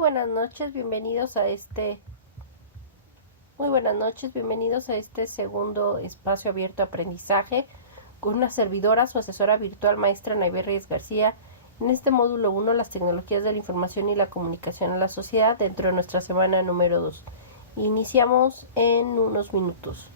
buenas noches, bienvenidos a este segundo espacio abierto de aprendizaje con una servidora, su asesora virtual maestra Nayber Reyes García. En este módulo 1, las tecnologías de la información y la comunicación en la sociedad, dentro de nuestra semana número 2. Iniciamos en unos minutos.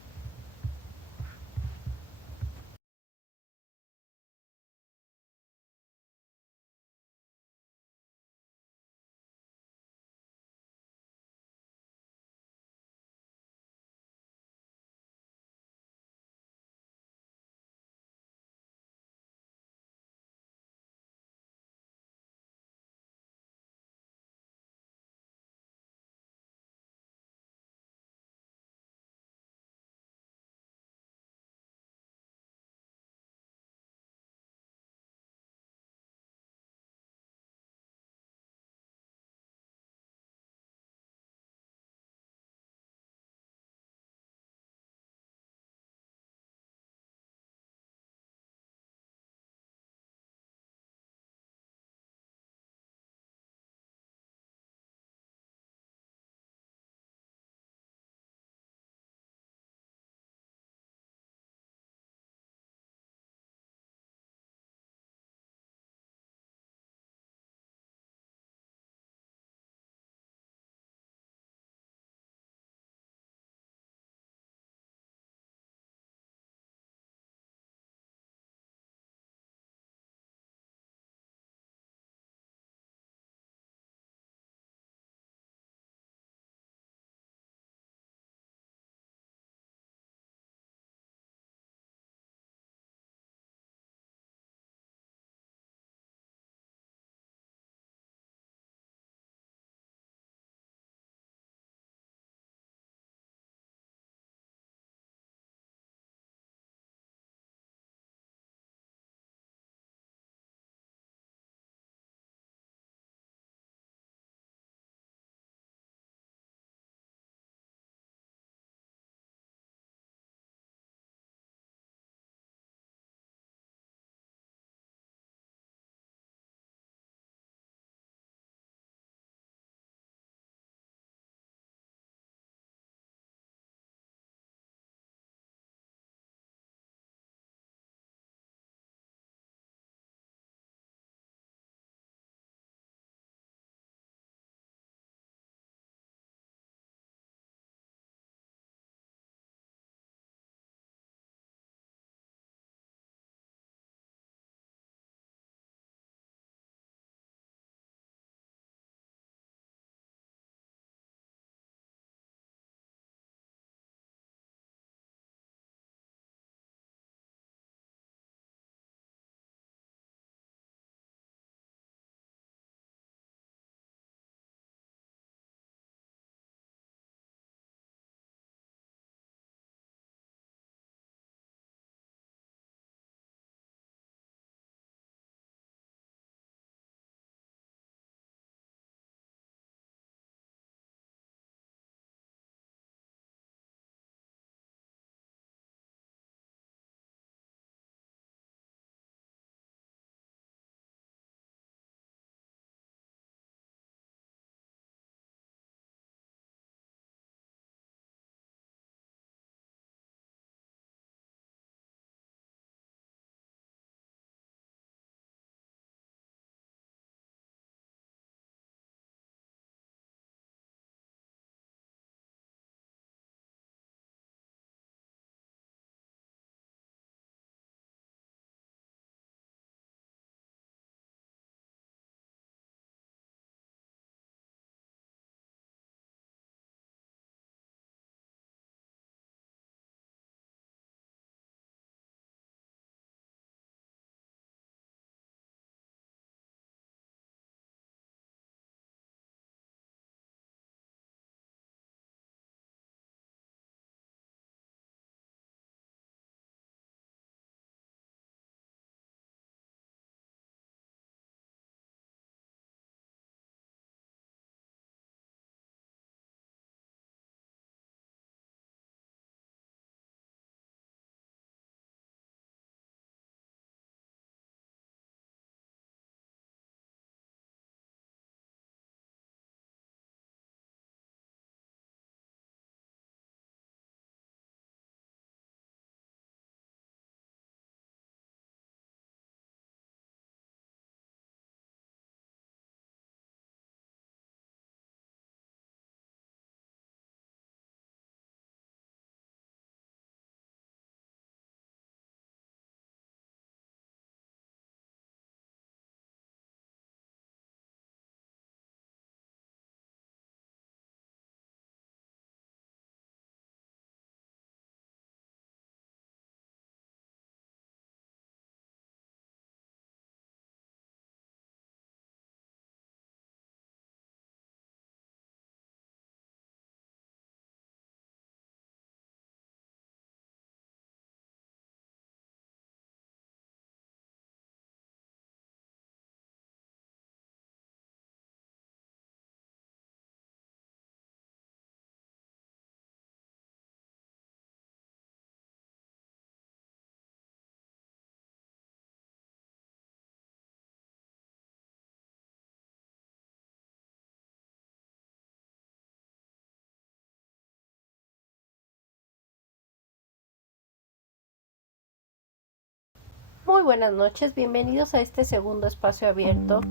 Muy buenas noches, bienvenidos a este segundo espacio abierto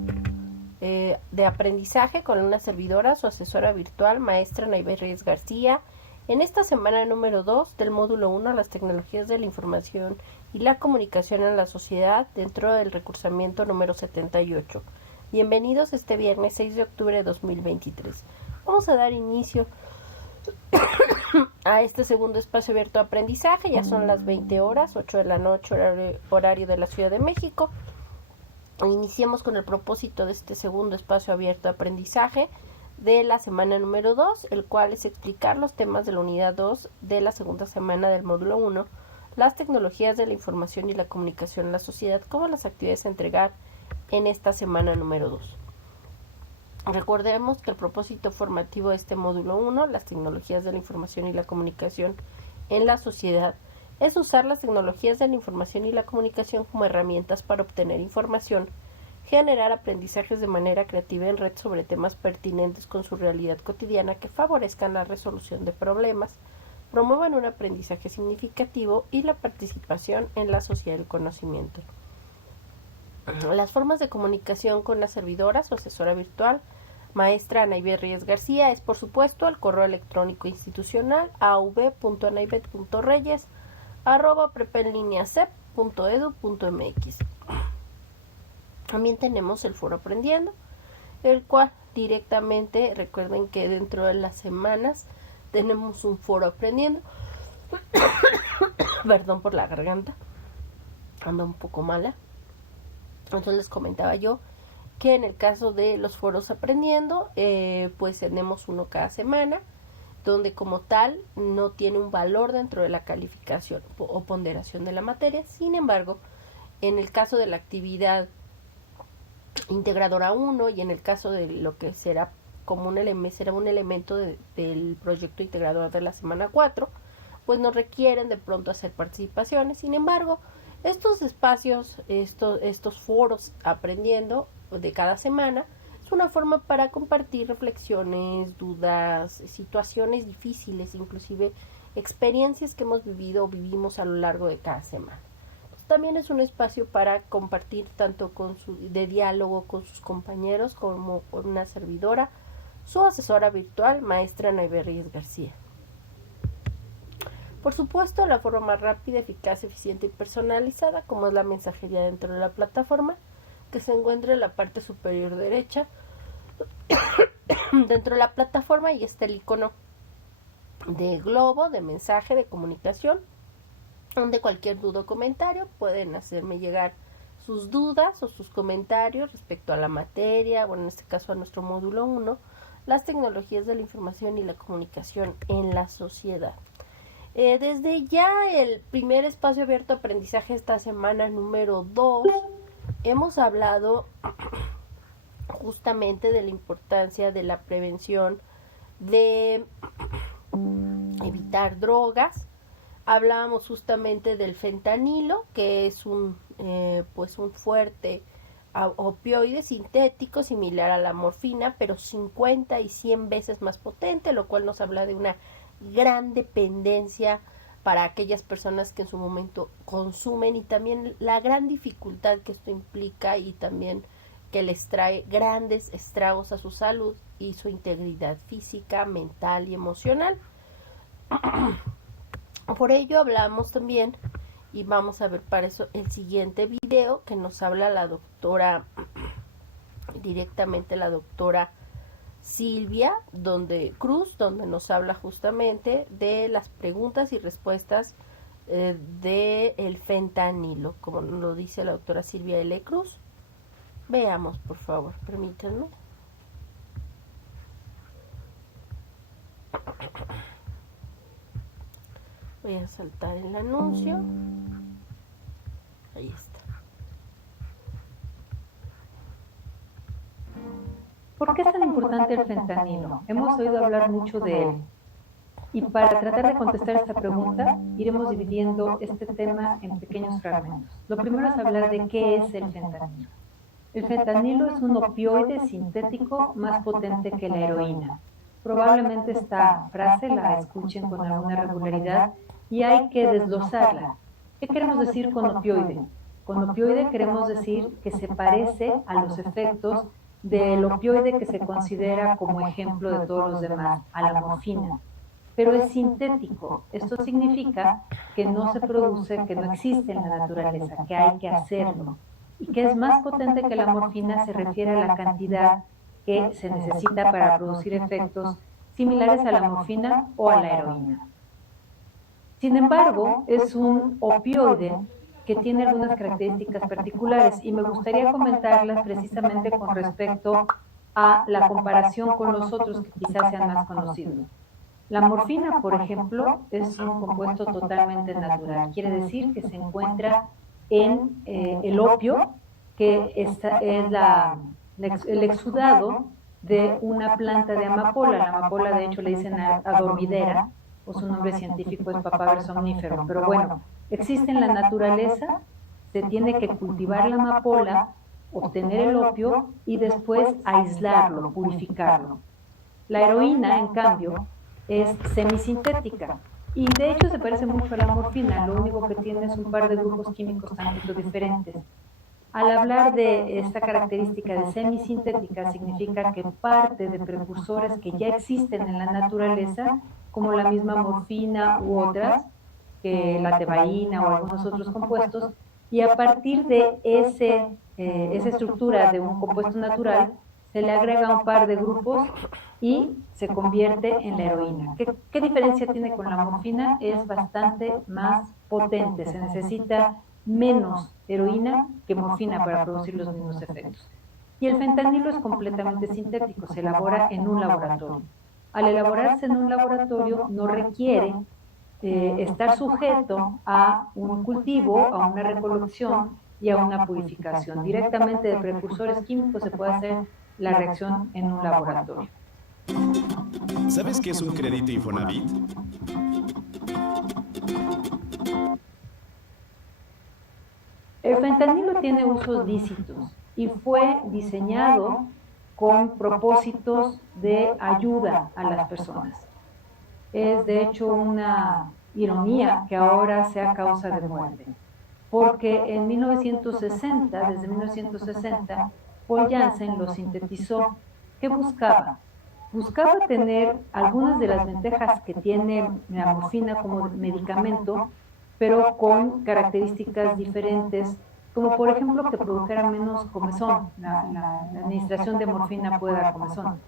de aprendizaje con una servidora, su asesora virtual, maestra Naive Reyes García. En esta semana número 2 del módulo 1, las tecnologías de la información y la comunicación en la sociedad, dentro del recursamiento número 78. Bienvenidos este viernes 6 de octubre de 2023. Vamos a dar inicio a este segundo espacio abierto de aprendizaje. Ya son las 20 horas, 8 de la noche, horario de la Ciudad de México. Iniciemos con el propósito de este segundo espacio abierto de aprendizaje de la semana número 2, el cual es explicar los temas de la unidad 2 de la segunda semana del módulo 1, las tecnologías de la información y la comunicación en la sociedad, como las actividades a entregar en esta semana número 2. Recordemos que el propósito formativo de este módulo 1, las tecnologías de la información y la comunicación en la sociedad, es usar las tecnologías de la información y la comunicación como herramientas para obtener información, generar aprendizajes de manera creativa en red sobre temas pertinentes con su realidad cotidiana que favorezcan la resolución de problemas, promuevan un aprendizaje significativo y la participación en la sociedad del conocimiento. Las formas de comunicación con la servidora, su asesora virtual, maestra Naive Reyes García, es por supuesto el correo electrónico institucional av.naivet.reyes@prepenlineacep.edu.mx. También tenemos el foro Aprendiendo, el cual directamente, recuerden que dentro de las semanas tenemos un foro Aprendiendo. Perdón por la garganta, ando un poco mala. Entonces les comentaba yo que en el caso de los foros Aprendiendo, pues tenemos uno cada semana, donde como tal no tiene un valor dentro de la calificación o ponderación de la materia. Sin embargo, en el caso de la actividad integradora 1 y en el caso de lo que será como un elemento del proyecto integrador de la semana 4, pues nos requieren de pronto hacer participaciones. Sin embargo, estos espacios, estos foros Aprendiendo de cada semana, es una forma para compartir reflexiones, dudas, situaciones difíciles, inclusive experiencias que hemos vivido o vivimos a lo largo de cada semana. También es un espacio para compartir tanto de diálogo con sus compañeros como con una servidora, su asesora virtual, maestra Naive Reyes García. Por supuesto, la forma más rápida, eficaz, eficiente y personalizada, como es la mensajería dentro de la plataforma, que se encuentra en la parte superior derecha dentro de la plataforma, y está el icono de globo, de mensaje, de comunicación, donde cualquier duda o comentario pueden hacerme llegar sus dudas o sus comentarios respecto a la materia, o en este caso a nuestro módulo 1, las tecnologías de la información y la comunicación en la sociedad. Desde ya el primer espacio abierto de aprendizaje esta semana número 2, hemos hablado justamente de la importancia de la prevención, de evitar drogas. Hablábamos justamente del fentanilo, que es un fuerte opioide sintético similar a la morfina, pero 50 y 100 veces más potente, lo cual nos habla de una gran dependencia para aquellas personas que en su momento consumen, y también la gran dificultad que esto implica, y también que les trae grandes estragos a su salud y su integridad física, mental y emocional. Por ello hablamos también, y vamos a ver para eso el siguiente video que nos habla la doctora Silvia Cruz, donde nos habla justamente de las preguntas y respuestas del fentanilo, como lo dice la doctora Silvia L. Cruz. Veamos, por favor, permítanme. Voy a saltar el anuncio. Ahí está. ¿Por qué es tan importante el fentanilo? Hemos oído hablar mucho de él. Y para tratar de contestar esta pregunta, iremos dividiendo este tema en pequeños fragmentos. Lo primero es hablar de qué es el fentanilo. El fentanilo es un opioide sintético más potente que la heroína. Probablemente esta frase la escuchen con alguna regularidad y hay que desglosarla. ¿Qué queremos decir con opioide? Con opioide queremos decir que se parece a los efectos del opioide que se considera como ejemplo de todos los demás, a la morfina, pero es sintético. Esto significa que no se produce, que no existe en la naturaleza, que hay que hacerlo. Y que es más potente que la morfina se refiere a la cantidad que se necesita para producir efectos similares a la morfina o a la heroína. Sin embargo, es un opioide que tiene algunas características particulares y me gustaría comentarlas precisamente con respecto a la comparación con los otros que quizás sean más conocidos. La morfina, por ejemplo, es un compuesto totalmente natural. Quiere decir que se encuentra en el opio, que es el exudado de una planta de amapola. La amapola, de hecho, le dicen adormidera, o su nombre científico es Papaver somnífero. Pero bueno, existe en la naturaleza, se tiene que cultivar la amapola, obtener el opio y después aislarlo, purificarlo. La heroína, en cambio, es semisintética y de hecho se parece mucho a la morfina, lo único que tiene es un par de grupos químicos tantito diferentes. Al hablar de esta característica de semisintética, significa que parte de precursores que ya existen en la naturaleza, como la misma morfina u otras, que la tebaína o algunos otros compuestos, y a partir de esa estructura de un compuesto natural, se le agrega un par de grupos y se convierte en la heroína. ¿Qué diferencia tiene con la morfina? Es bastante más potente, se necesita menos heroína que morfina para producir los mismos efectos. Y el fentanilo es completamente sintético, se elabora en un laboratorio. Al elaborarse en un laboratorio no requiere estar sujeto a un cultivo, a una recolección y a una purificación. Directamente de precursores químicos se puede hacer la reacción en un laboratorio. ¿Sabes qué es un crédito Infonavit? El fentanilo tiene usos lícitos y fue diseñado con propósitos de ayuda a las personas. Es de hecho una ironía que ahora sea causa de muerte, porque en 1960, desde 1960, Paul Janssen lo sintetizó. ¿Qué buscaba? Buscaba tener algunas de las ventajas que tiene la morfina como medicamento, pero con características diferentes, como por ejemplo que produjera menos comezón. La administración de morfina puede dar comezón.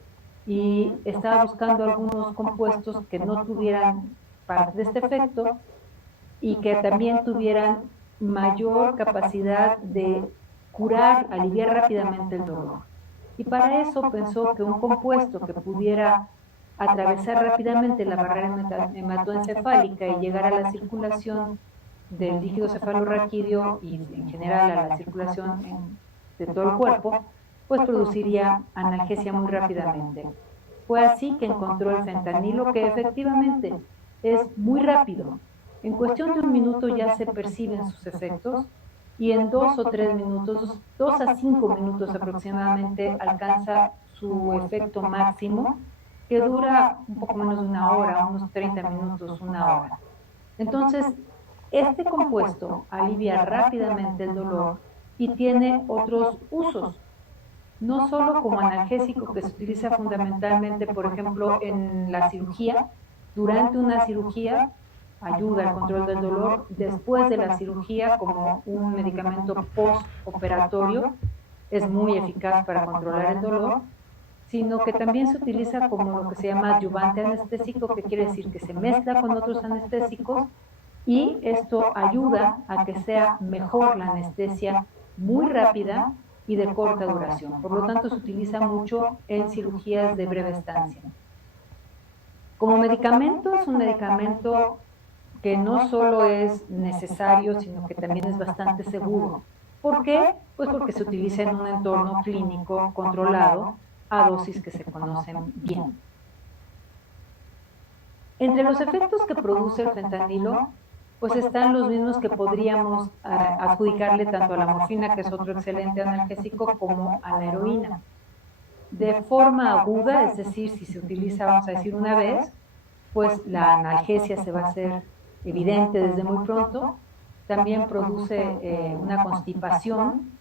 Y estaba buscando algunos compuestos que no tuvieran parte de este efecto y que también tuvieran mayor capacidad de curar, aliviar rápidamente el dolor. Y para eso pensó que un compuesto que pudiera atravesar rápidamente la barrera hematoencefálica y llegar a la circulación del líquido cefalorraquídeo y en general a la circulación de todo el cuerpo, pues produciría analgesia muy rápidamente. Fue así que encontró el fentanilo, que efectivamente es muy rápido. En cuestión de un minuto ya se perciben sus efectos y en 2 o 3 minutos, 2 a 5 minutos aproximadamente, alcanza su efecto máximo, que dura un poco menos de una hora, unos 30 minutos, una hora. Entonces, este compuesto alivia rápidamente el dolor y tiene otros usos, no solo como analgésico que se utiliza fundamentalmente, por ejemplo, en la cirugía. Durante una cirugía ayuda al control del dolor, después de la cirugía como un medicamento postoperatorio es muy eficaz para controlar el dolor, sino que también se utiliza como lo que se llama adyuvante anestésico, que quiere decir que se mezcla con otros anestésicos y esto ayuda a que sea mejor la anestesia, muy rápida y de corta duración. Por lo tanto, se utiliza mucho en cirugías de breve estancia. Como medicamento, es un medicamento que no solo es necesario, sino que también es bastante seguro. ¿Por qué? Pues porque se utiliza en un entorno clínico controlado a dosis que se conocen bien. Entre los efectos que produce el fentanilo, pues están los mismos que podríamos adjudicarle tanto a la morfina, que es otro excelente analgésico, como a la heroína. De forma aguda, es decir, si se utiliza, vamos a decir, una vez, pues la analgesia se va a hacer evidente desde muy pronto, también produce una constipación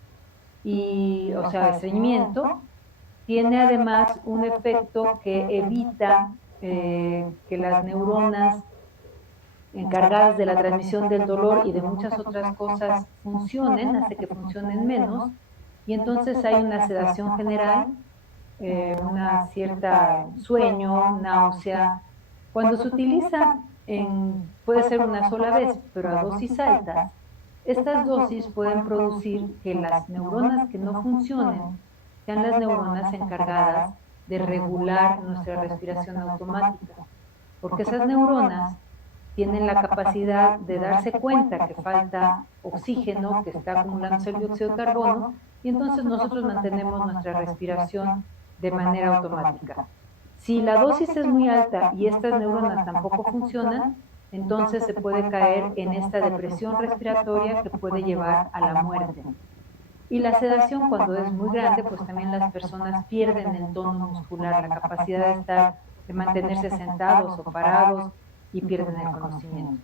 y, o sea, estreñimiento. Tiene además un efecto que evita que las neuronas encargadas de la transmisión del dolor y de muchas otras cosas funcionen, hace que funcionen menos, y entonces hay una sedación general, una cierta sueño, náusea. Cuando se utiliza, puede ser una sola vez, pero a dosis altas, estas dosis pueden producir que las neuronas que no funcionen sean las neuronas encargadas de regular nuestra respiración automática, porque esas neuronas tienen la capacidad de darse cuenta que falta oxígeno, que está acumulándose el dióxido de carbono, y entonces nosotros mantenemos nuestra respiración de manera automática. Si la dosis es muy alta y estas neuronas tampoco funcionan, entonces se puede caer en esta depresión respiratoria que puede llevar a la muerte. Y la sedación, cuando es muy grande, pues también las personas pierden el tono muscular, la capacidad de mantenerse sentados o parados, y pierden el conocimiento.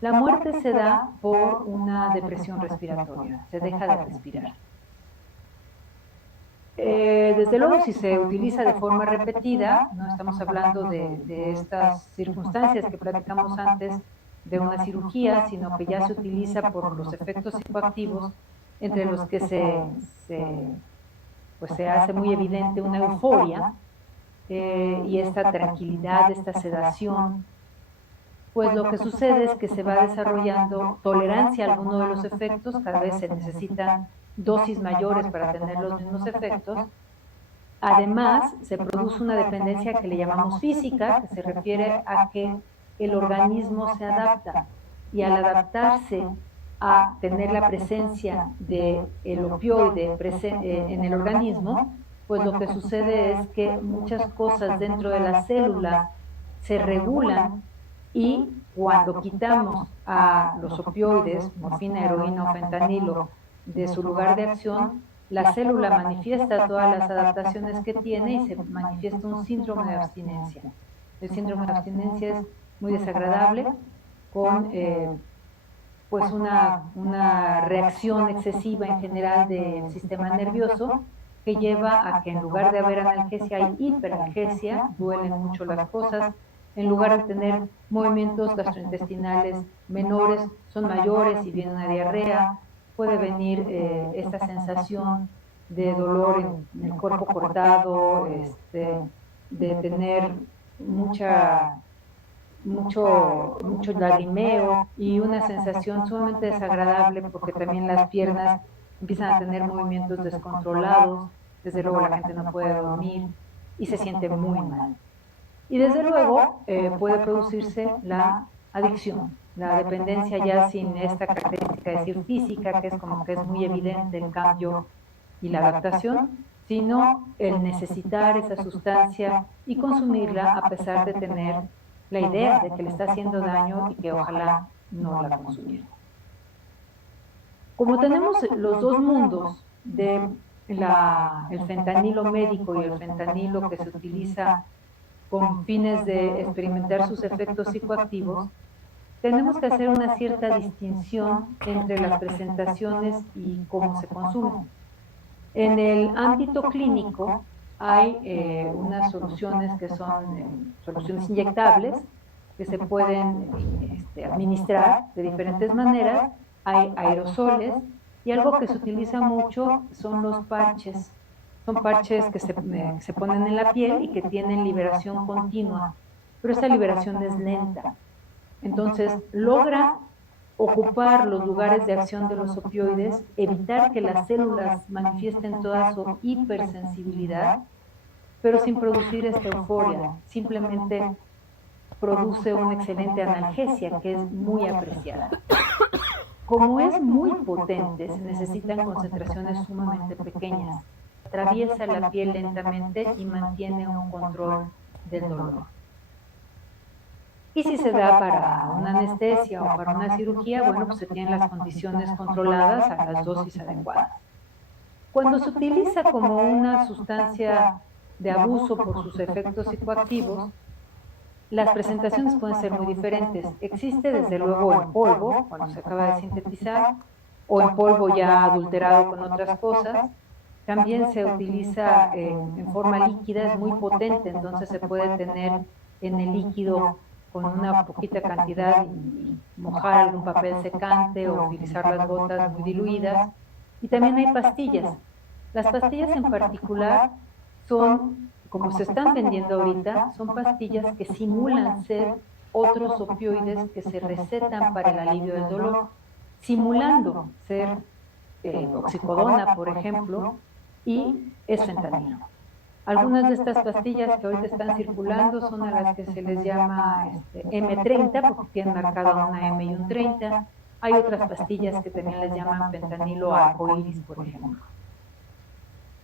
La muerte se da por una depresión respiratoria, se deja de respirar. Desde luego, si se utiliza de forma repetida, no estamos hablando de estas circunstancias que platicamos antes de una cirugía, sino que ya se utiliza por los efectos psicoactivos, entre los que se hace muy evidente una euforia y esta tranquilidad, esta sedación. Pues lo que sucede es que se va desarrollando tolerancia a alguno de los efectos, cada vez se necesitan dosis mayores para tener los mismos efectos. Además, se produce una dependencia que le llamamos física, que se refiere a que el organismo se adapta, y al adaptarse a tener la presencia del opioide en el organismo, pues lo que sucede es que muchas cosas dentro de la célula se regulan, y cuando quitamos a los opioides, morfina, heroína o fentanilo, de su lugar de acción, la célula manifiesta todas las adaptaciones que tiene y se manifiesta un síndrome de abstinencia. El síndrome de abstinencia es muy desagradable, con pues una reacción excesiva en general del sistema nervioso, que lleva a que en lugar de haber analgesia hay hiperalgesia, duelen mucho las cosas. En lugar de tener movimientos gastrointestinales menores, son mayores y viene una diarrea, puede venir esta sensación de dolor en el cuerpo cortado, de tener mucho lagrimeo y una sensación sumamente desagradable, porque también las piernas empiezan a tener movimientos descontrolados, desde luego la gente no puede dormir y se siente muy mal. Y desde luego puede producirse la adicción, la dependencia, ya sin esta característica de decir física, que es como que es muy evidente el cambio y la adaptación, sino el necesitar esa sustancia y consumirla a pesar de tener la idea de que le está haciendo daño y que ojalá no la consumiera. Como tenemos los dos mundos de el fentanilo médico y el fentanilo que se utiliza con fines de experimentar sus efectos psicoactivos, tenemos que hacer una cierta distinción entre las presentaciones y cómo se consumen. En el ámbito clínico hay unas soluciones que son soluciones inyectables, que se pueden administrar de diferentes maneras, hay aerosoles, y algo que se utiliza mucho son los parches. Son parches que se ponen en la piel y que tienen liberación continua, pero esta liberación es lenta. Entonces, logra ocupar los lugares de acción de los opioides, evitar que las células manifiesten toda su hipersensibilidad, pero sin producir esta euforia. Simplemente produce una excelente analgesia que es muy apreciada. Como es muy potente, se necesitan concentraciones sumamente pequeñas. Atraviesa la piel lentamente y mantiene un control del dolor. Y si se da para una anestesia o para una cirugía, bueno, pues se tienen las condiciones controladas a las dosis adecuadas. Cuando se utiliza como una sustancia de abuso por sus efectos psicoactivos, las presentaciones pueden ser muy diferentes. Existe desde luego en polvo, cuando se acaba de sintetizar, o en polvo ya adulterado con otras cosas. También se utiliza en forma líquida, es muy potente, entonces se puede tener en el líquido con una poquita cantidad y mojar algún papel secante o utilizar las gotas muy diluidas. Y también hay pastillas. Las pastillas en particular son, como se están vendiendo ahorita, son pastillas que simulan ser otros opioides que se recetan para el alivio del dolor, simulando ser oxicodona, por ejemplo, y es fentanilo. Algunas de estas pastillas que ahorita están circulando son a las que se les llama M30, porque tienen marcada una M y un 30. Hay otras pastillas que también les llaman fentanilo arcoíris, por ejemplo.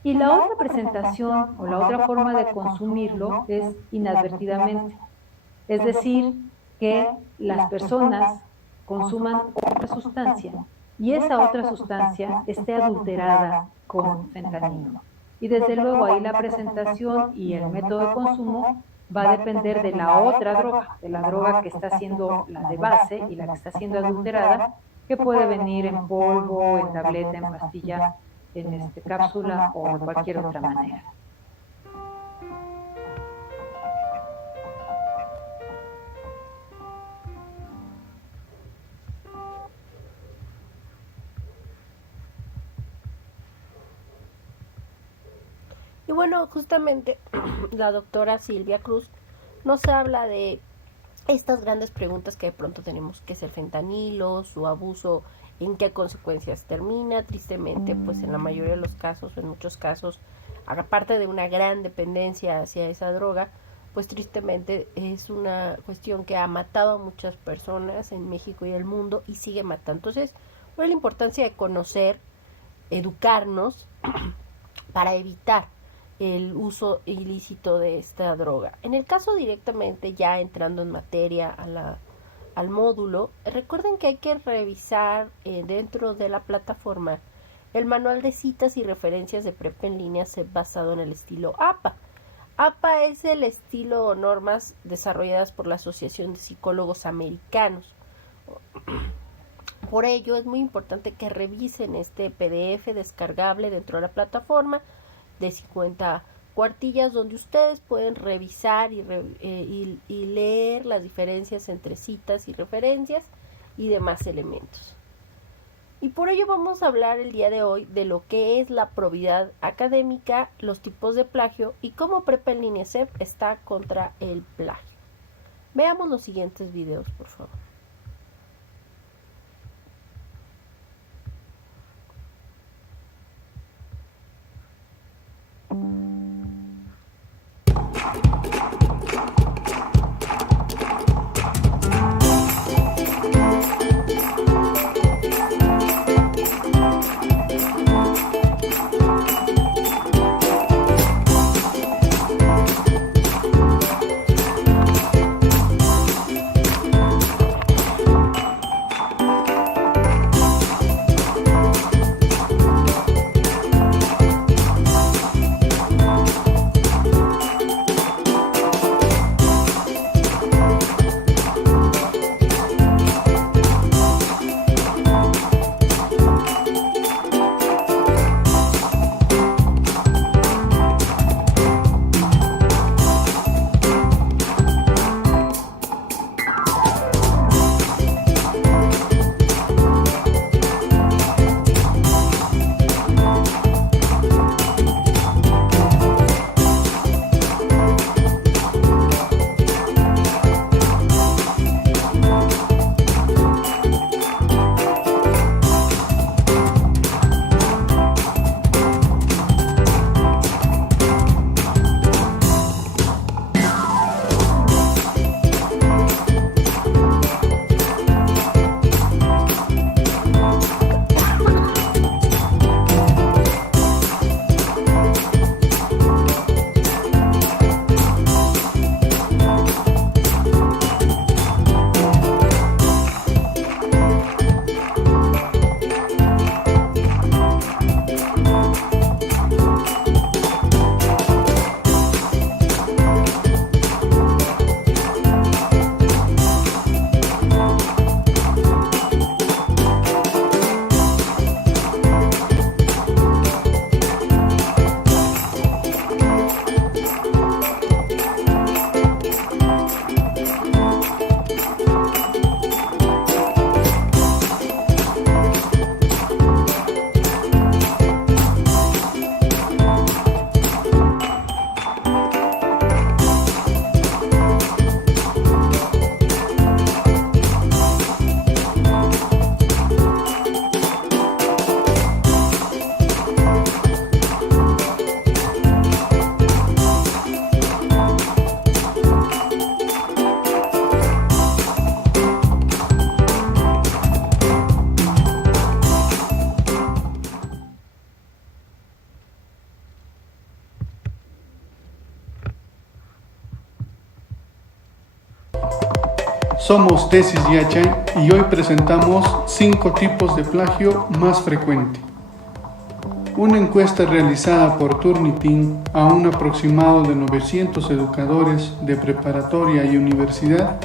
Y la otra presentación o la otra forma de consumirlo es inadvertidamente. Es decir, que las personas consuman otra sustancia y esa otra sustancia esté adulterada con fentanilo. Y desde luego ahí la presentación y el método de consumo va a depender de la otra droga, de la droga que está siendo la de base y la que está siendo adulterada, que puede venir en polvo, en tableta, en pastilla, en cápsula o de cualquier otra manera. Y bueno, justamente la doctora Silvia Cruz nos habla de estas grandes preguntas que de pronto tenemos, que es el fentanilo, su abuso, en qué consecuencias termina. Tristemente, pues en la mayoría de los casos, en muchos casos, aparte de una gran dependencia hacia esa droga, pues tristemente es una cuestión que ha matado a muchas personas en México y el mundo y sigue matando. Entonces, la importancia de conocer, educarnos para evitar el uso ilícito de esta droga. En el caso directamente, ya entrando en materia al módulo, recuerden que hay que revisar dentro de la plataforma el manual de citas y referencias de prepa en línea basado en el estilo APA. APA es el estilo o normas desarrolladas por la Asociación de Psicólogos Americanos. Por ello es muy importante que revisen este PDF descargable dentro de la plataforma de 50 cuartillas, donde ustedes pueden revisar y leer las diferencias entre citas y referencias y demás elementos. Y por ello vamos a hablar el día de hoy de lo que es la probidad académica, los tipos de plagio y cómo Prepa en Línea CEP está contra el plagio. Veamos los siguientes videos, por favor. Somos Tesis Yachay y hoy presentamos 5 tipos de plagio más frecuente. Una encuesta realizada por Turnitin a un aproximado de 900 educadores de preparatoria y universidad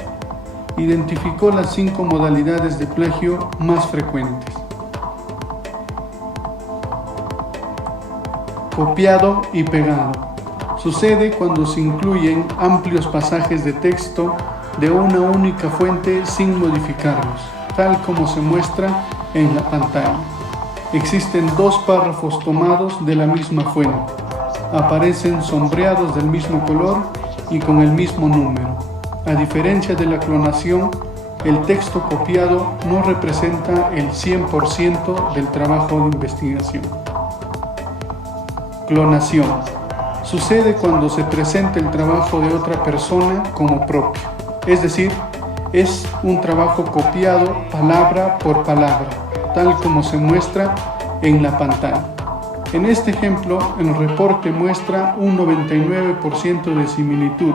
identificó las 5 modalidades de plagio más frecuentes. Copiado y pegado. Sucede cuando se incluyen amplios pasajes de texto de una única fuente sin modificarlos, tal como se muestra en la pantalla. Existen 2 párrafos tomados de la misma fuente. Aparecen sombreados del mismo color y con el mismo número. A diferencia de la clonación, el texto copiado no representa el 100% del trabajo de investigación. Clonación. Sucede cuando se presenta el trabajo de otra persona como propio. Es decir, es un trabajo copiado palabra por palabra, tal como se muestra en la pantalla. En este ejemplo, el reporte muestra un 99% de similitud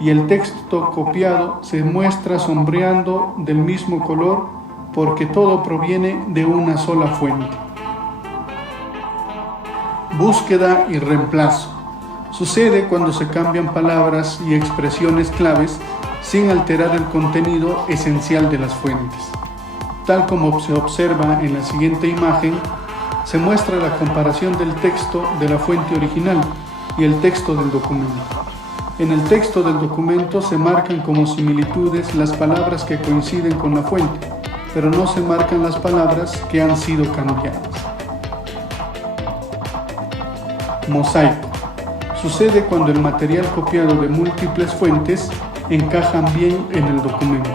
y el texto copiado se muestra sombreando del mismo color porque todo proviene de una sola fuente. Búsqueda y reemplazo. Sucede cuando se cambian palabras y expresiones claves sin alterar el contenido esencial de las fuentes. Tal como se observa en la siguiente imagen, se muestra la comparación del texto de la fuente original y el texto del documento. En el texto del documento se marcan como similitudes las palabras que coinciden con la fuente, pero no se marcan las palabras que han sido cambiadas. Mosaico. Sucede cuando el material copiado de múltiples fuentes encajan bien en el documento,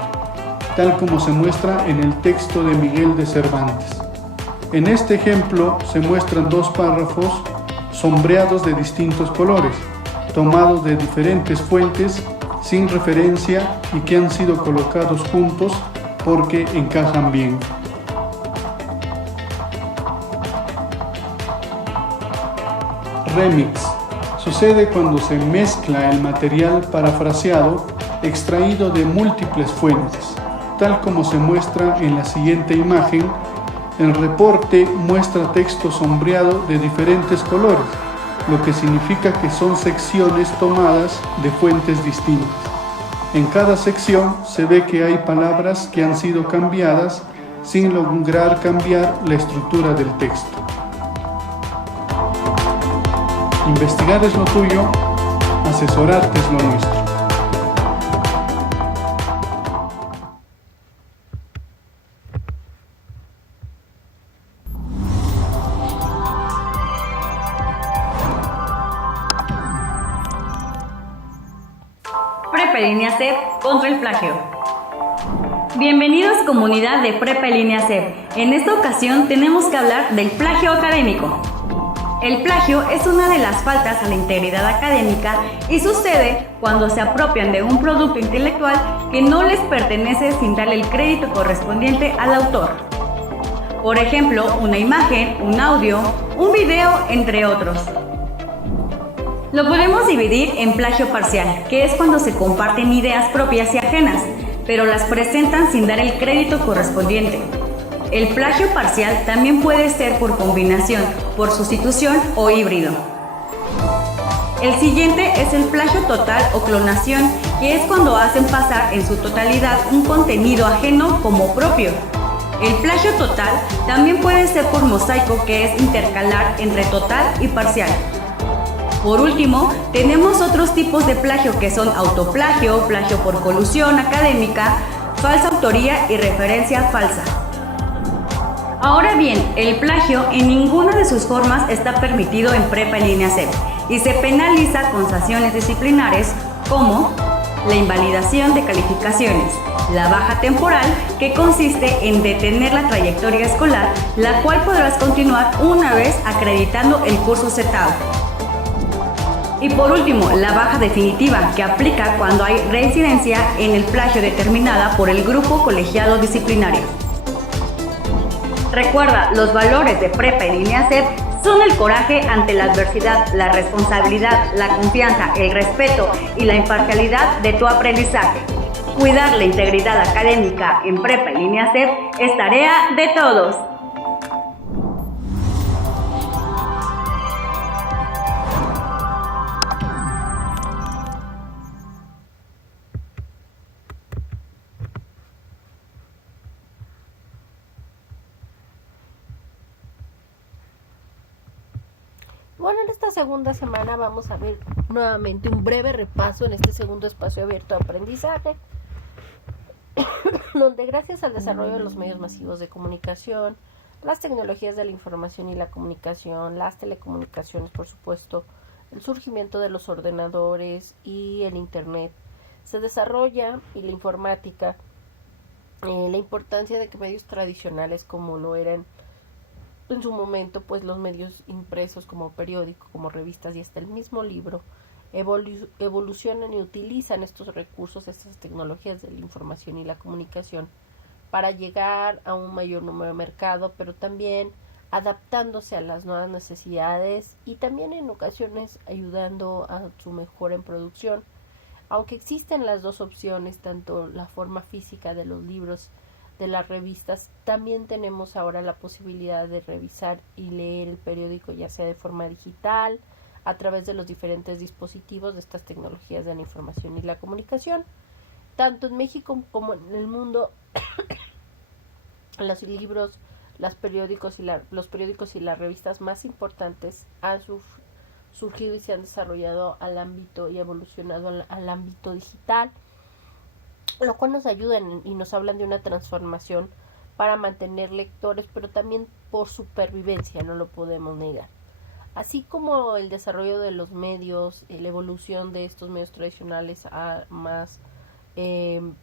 tal como se muestra en el texto de Miguel de Cervantes. En este ejemplo se muestran 2 párrafos sombreados de distintos colores, tomados de diferentes fuentes sin referencia y que han sido colocados juntos porque encajan bien. Remix. Sucede cuando se mezcla el material parafraseado extraído de múltiples fuentes, tal como se muestra en la siguiente imagen. El reporte muestra texto sombreado de diferentes colores, lo que significa que son secciones tomadas de fuentes distintas. En cada sección se ve que hay palabras que han sido cambiadas sin lograr cambiar la estructura del texto. Investigar es lo tuyo, asesorarte es lo nuestro. Prepa en línea CEP contra el plagio. Bienvenidos comunidad de Prepa en línea CEP. En esta ocasión tenemos que hablar del plagio académico. El plagio es una de las faltas a la integridad académica y sucede cuando se apropian de un producto intelectual que no les pertenece sin darle el crédito correspondiente al autor. Por ejemplo, una imagen, un audio, un video, entre otros. Lo podemos dividir en plagio parcial, que es cuando se comparten ideas propias y ajenas, pero las presentan sin dar el crédito correspondiente. El plagio parcial también puede ser por combinación, por sustitución o híbrido. El siguiente es el plagio total o clonación, que es cuando hacen pasar en su totalidad un contenido ajeno como propio. El plagio total también puede ser por mosaico, que es intercalar entre total y parcial. Por último, tenemos otros tipos de plagio que son autoplagio, plagio por colusión académica, falsa autoría y referencia falsa. Ahora bien, el plagio en ninguna de sus formas está permitido en Prepa en línea CEP y se penaliza con sanciones disciplinares como la invalidación de calificaciones, la baja temporal, que consiste en detener la trayectoria escolar, la cual podrás continuar una vez acreditando el curso citado. Y por último, la baja definitiva, que aplica cuando hay reincidencia en el plagio determinada por el grupo colegiado disciplinario. Recuerda, los valores de Prepa en línea CEP son el coraje ante la adversidad, la responsabilidad, la confianza, el respeto y la imparcialidad de tu aprendizaje. Cuidar la integridad académica en Prepa y Línea CEP es tarea de todos. Bueno, en esta segunda semana vamos a ver nuevamente un breve repaso en este segundo espacio abierto de aprendizaje, donde gracias al desarrollo de los medios masivos de comunicación, las tecnologías de la información y la comunicación, las telecomunicaciones, por supuesto, el surgimiento de los ordenadores y el Internet, se desarrolla, y la informática, la importancia de que medios tradicionales como lo eran en su momento, pues los medios impresos como periódico, como revistas y hasta el mismo libro, evolucionan y utilizan estos recursos, estas tecnologías de la información y la comunicación para llegar a un mayor número de mercado, pero también adaptándose a las nuevas necesidades y también en ocasiones ayudando a su mejora en producción. Aunque existen las dos opciones, tanto la forma física de los libros, de las revistas, también tenemos ahora la posibilidad de revisar y leer el periódico, ya sea de forma digital, a través de los diferentes dispositivos de estas tecnologías de la información y la comunicación. Tanto en México como en el mundo, los libros, los periódicos y las revistas más importantes han surgido y se han desarrollado al ámbito y evolucionado al ámbito digital, lo cual nos ayuda y nos hablan de una transformación para mantener lectores, pero también por supervivencia, no lo podemos negar. Así como el desarrollo de los medios, la evolución de estos medios tradicionales a más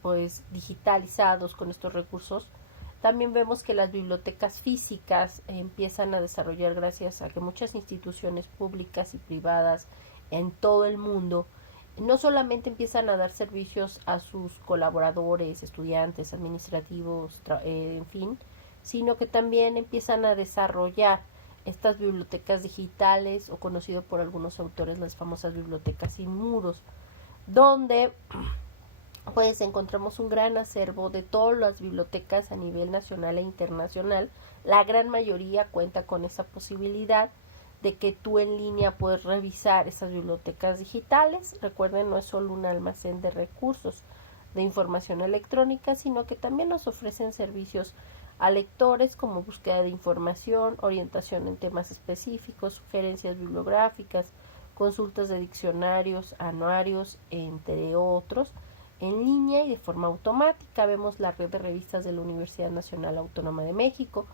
pues digitalizados con estos recursos, también vemos que las bibliotecas físicas empiezan a desarrollar gracias a que muchas instituciones públicas y privadas en todo el mundo no solamente empiezan a dar servicios a sus colaboradores, estudiantes, administrativos, en fin, sino que también empiezan a desarrollar estas bibliotecas digitales, o conocido por algunos autores las famosas bibliotecas sin muros, donde pues encontramos un gran acervo de todas las bibliotecas a nivel nacional e internacional. La gran mayoría cuenta con esa posibilidad de que tú en línea puedes revisar esas bibliotecas digitales. Recuerden, no es solo un almacén de recursos de información electrónica, sino que también nos ofrecen servicios a lectores como búsqueda de información, orientación en temas específicos, sugerencias bibliográficas, consultas de diccionarios, anuarios, entre otros, en línea y de forma automática. Vemos la red de revistas de la Universidad Nacional Autónoma de México,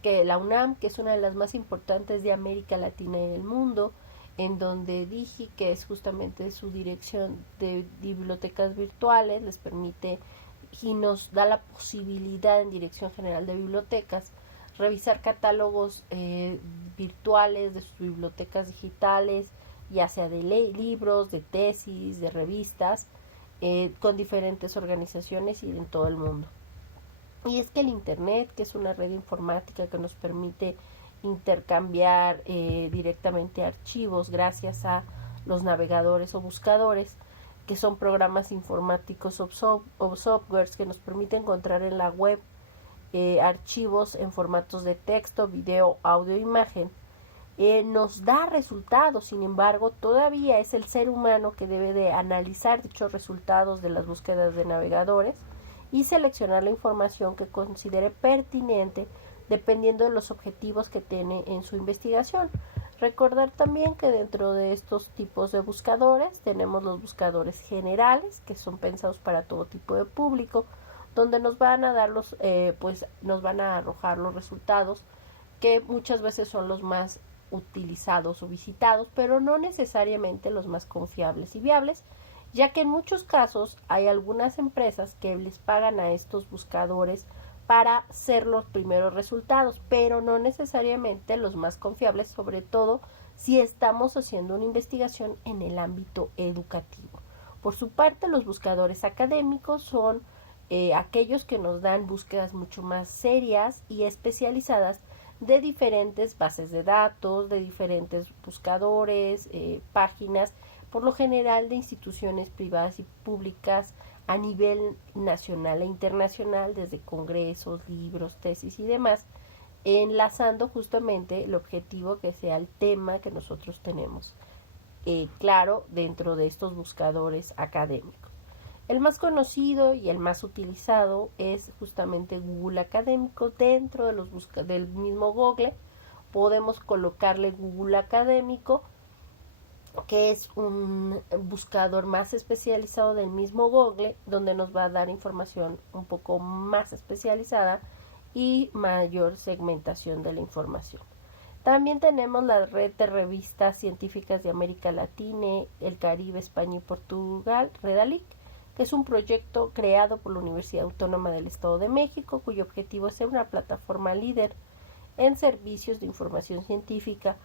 que la UNAM, que es una de las más importantes de América Latina y del mundo, en donde Digi, que es justamente su dirección de bibliotecas virtuales, les permite y nos da la posibilidad en Dirección General de Bibliotecas revisar catálogos virtuales de sus bibliotecas digitales, ya sea de libros, de tesis, de revistas, con diferentes organizaciones y en todo el mundo. Y es que el Internet, que es una red informática que nos permite intercambiar directamente archivos gracias a los navegadores o buscadores, que son programas informáticos o softwares que nos permiten encontrar en la web archivos en formatos de texto, video, audio e imagen, nos da resultados. Sin embargo, todavía es el ser humano que debe de analizar dichos resultados de las búsquedas de navegadores y seleccionar la información que considere pertinente dependiendo de los objetivos que tiene en su investigación. Recordar también que dentro de estos tipos de buscadores tenemos los buscadores generales, que son pensados para todo tipo de público, donde nos van a dar nos van a arrojar los resultados que muchas veces son los más utilizados o visitados, pero no necesariamente los más confiables y viables, ya que en muchos casos hay algunas empresas que les pagan a estos buscadores para ser los primeros resultados, pero no necesariamente los más confiables, sobre todo si estamos haciendo una investigación en el ámbito educativo. Por su parte, los buscadores académicos son aquellos que nos dan búsquedas mucho más serias y especializadas de diferentes bases de datos, de diferentes buscadores, páginas, por lo general de instituciones privadas y públicas a nivel nacional e internacional, desde congresos, libros, tesis y demás, enlazando justamente el objetivo que sea el tema que nosotros tenemos claro dentro de estos buscadores académicos. El más conocido y el más utilizado es justamente Google Académico. Dentro de los del mismo Google podemos colocarle Google Académico, que es un buscador más especializado del mismo Google, donde nos va a dar información un poco más especializada y mayor segmentación de la información. También tenemos la red de revistas científicas de América Latina, el Caribe, España y Portugal, Redalic, que es un proyecto creado por la Universidad Autónoma del Estado de México, cuyo objetivo es ser una plataforma líder en servicios de información científica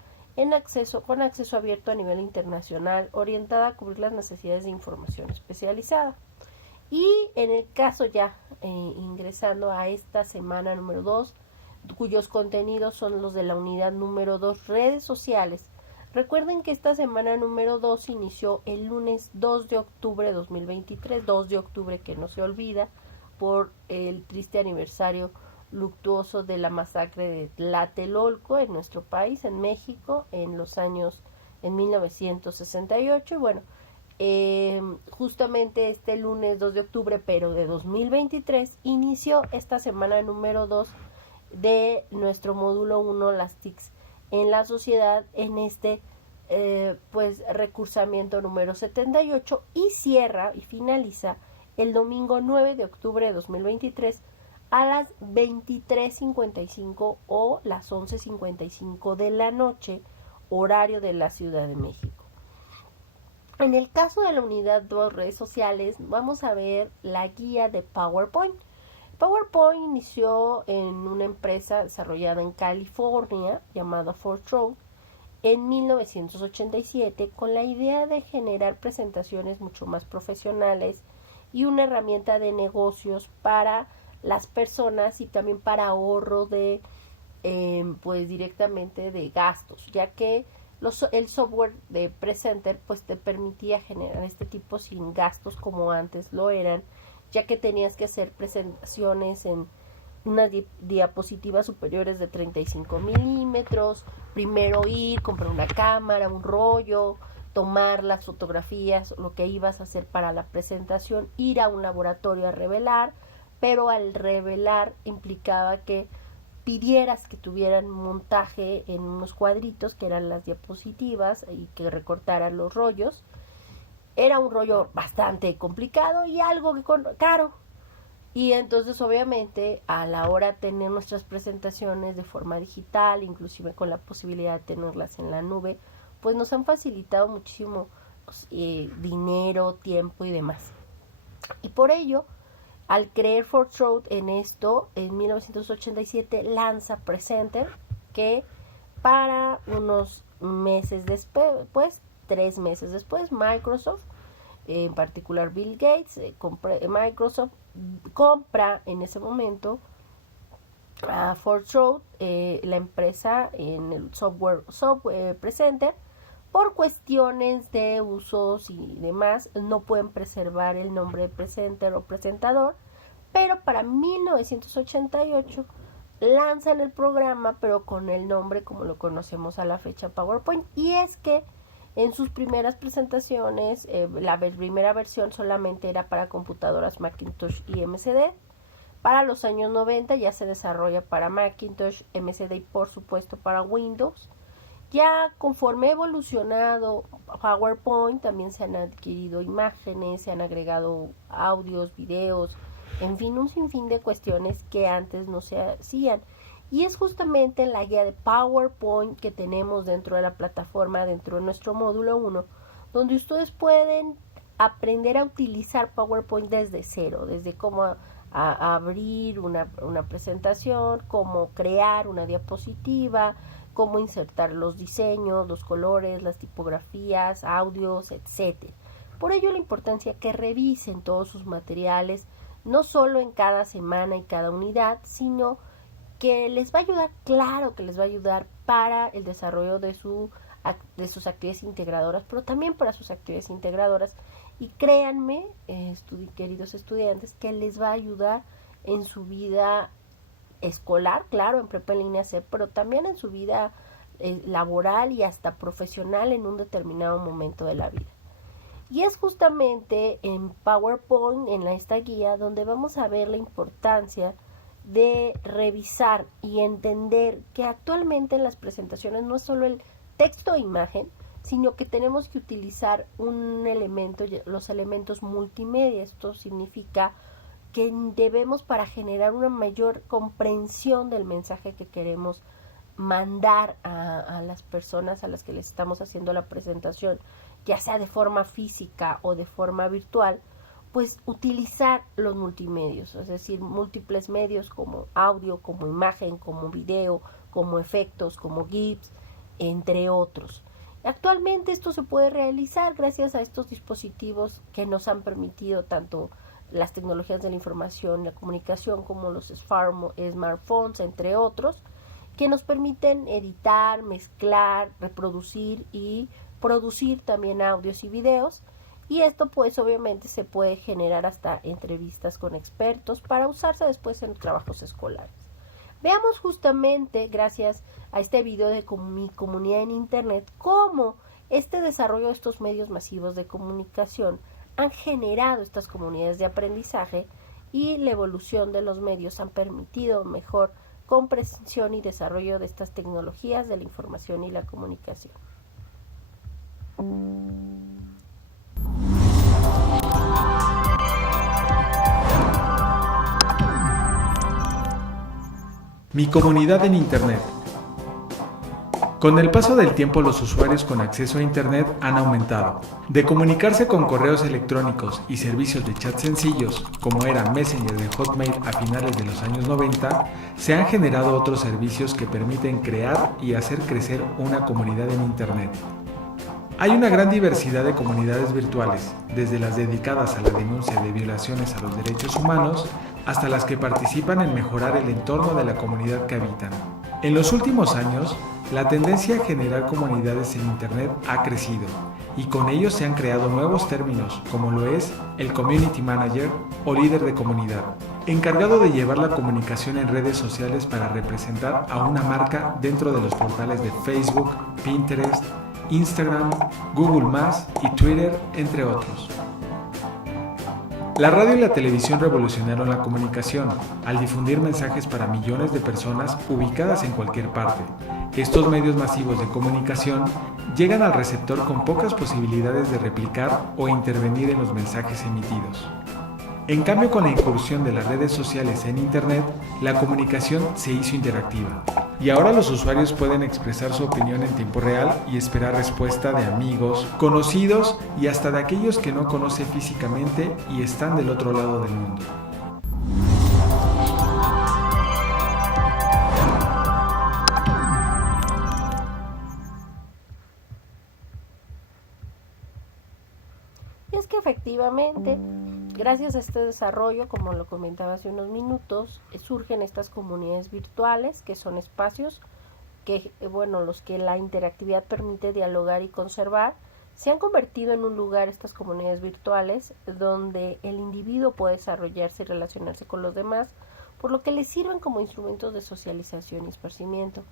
con acceso abierto a nivel internacional, orientada a cubrir las necesidades de información especializada. Y en el caso ya ingresando a esta semana número 2, cuyos contenidos son los de la unidad número 2, redes sociales. Recuerden que esta semana número 2 inició el lunes 2 de octubre de 2023, 2 de octubre que no se olvida por el triste aniversario luctuoso de la masacre de Tlatelolco en nuestro país, en México, en 1968. Y bueno, justamente este lunes 2 de octubre, pero de 2023, inició esta semana número 2 de nuestro módulo 1, las TICs en la sociedad, en este recursamiento número 78, y cierra y finaliza el domingo 9 de octubre de 2023 a las 23:55 o las 11:55 de la noche, horario de la Ciudad de México. En el caso de la unidad 2, redes sociales, vamos a ver la guía de PowerPoint. PowerPoint inició en una empresa desarrollada en California llamada Fortran en 1987 con la idea de generar presentaciones mucho más profesionales y una herramienta de negocios para las personas y también para ahorro de directamente de gastos, ya que el software de Presenter pues te permitía generar este tipo sin gastos como antes lo eran, ya que tenías que hacer presentaciones en unas diapositivas superiores de 35 milímetros, primero comprar una cámara, un rollo, tomar las fotografías, lo que ibas a hacer para la presentación, ir a un laboratorio a revelar, pero al revelar implicaba que pidieras que tuvieran montaje en unos cuadritos que eran las diapositivas y que recortaran los rollos. Era un rollo bastante complicado y algo caro. Y entonces obviamente a la hora de tener nuestras presentaciones de forma digital, inclusive con la posibilidad de tenerlas en la nube, pues nos han facilitado muchísimo dinero, tiempo y demás. Y por ello, al creer Fortran en esto, en 1987 lanza Presenter, que para unos meses después, 3 meses después, Microsoft, en particular Bill Gates, Microsoft compra en ese momento a Fortran, la empresa en el software Presenter. Por cuestiones de usos y demás, no pueden preservar el nombre de Presenter o presentador, pero para 1988 lanzan el programa, pero con el nombre como lo conocemos a la fecha, PowerPoint. Y es que en sus primeras presentaciones, la primera versión solamente era para computadoras Macintosh y MCD. Para los años 90 ya se desarrolla para Macintosh, MCD y por supuesto para Windows. Ya conforme ha evolucionado PowerPoint, también se han adquirido imágenes, se han agregado audios, videos, en fin, un sinfín de cuestiones que antes no se hacían. Y es justamente la guía de PowerPoint que tenemos dentro de la plataforma, dentro de nuestro módulo 1, donde ustedes pueden aprender a utilizar PowerPoint desde cero, desde cómo abrir una presentación, cómo crear una diapositiva, cómo insertar los diseños, los colores, las tipografías, audios, etc. Por ello la importancia que revisen todos sus materiales, no solo en cada semana y cada unidad, sino que les va a ayudar, claro que les va a ayudar para el desarrollo de su de sus actividades integradoras, pero también para sus actividades integradoras. Y créanme, queridos estudiantes, que les va a ayudar en su vida escolar, claro, en Prepa en Línea C, pero también en su vida laboral y hasta profesional en un determinado momento de la vida. Y es justamente en PowerPoint, en esta guía, donde vamos a ver la importancia de revisar y entender que actualmente en las presentaciones no es solo el texto e imagen, sino que tenemos que utilizar los elementos multimedia. Esto significa que debemos, para generar una mayor comprensión del mensaje que queremos mandar a las personas a las que les estamos haciendo la presentación, ya sea de forma física o de forma virtual, pues utilizar los multimedios, es decir, múltiples medios como audio, como imagen, como video, como efectos, como GIFs, entre otros. Actualmente esto se puede realizar gracias a estos dispositivos que nos han permitido tanto las tecnologías de la información y la comunicación como los smartphones, entre otros, que nos permiten editar, mezclar, reproducir y producir también audios y videos. Y esto pues obviamente se puede generar hasta entrevistas con expertos para usarse después en trabajos escolares. Veamos justamente, gracias a este video de mi comunidad en internet, cómo este desarrollo de estos medios masivos de comunicación han generado estas comunidades de aprendizaje, y la evolución de los medios han permitido mejor comprensión y desarrollo de estas tecnologías de la información y la comunicación. Mi comunidad en Internet. Con el paso del tiempo, los usuarios con acceso a Internet han aumentado. De comunicarse con correos electrónicos y servicios de chat sencillos, como era Messenger de Hotmail a finales de los años 90, se han generado otros servicios que permiten crear y hacer crecer una comunidad en Internet. Hay una gran diversidad de comunidades virtuales, desde las dedicadas a la denuncia de violaciones a los derechos humanos, hasta las que participan en mejorar el entorno de la comunidad que habitan. En los últimos años, la tendencia a generar comunidades en Internet ha crecido, y con ello se han creado nuevos términos, como lo es el Community Manager o líder de comunidad, encargado de llevar la comunicación en redes sociales para representar a una marca dentro de los portales de Facebook, Pinterest, Instagram, Google+, y Twitter, entre otros. La radio y la televisión revolucionaron la comunicación al difundir mensajes para millones de personas ubicadas en cualquier parte. Estos medios masivos de comunicación llegan al receptor con pocas posibilidades de replicar o intervenir en los mensajes emitidos. En cambio, con la incursión de las redes sociales en Internet, la comunicación se hizo interactiva. Y ahora los usuarios pueden expresar su opinión en tiempo real y esperar respuesta de amigos, conocidos y hasta de aquellos que no conoce físicamente y están del otro lado del mundo. Y es que efectivamente, gracias a este desarrollo, como lo comentaba hace unos minutos, surgen estas comunidades virtuales, que son espacios que, los que la interactividad permite dialogar y conservar. Se han convertido en un lugar, estas comunidades virtuales, donde el individuo puede desarrollarse y relacionarse con los demás, por lo que les sirven como instrumentos de socialización y esparcimiento.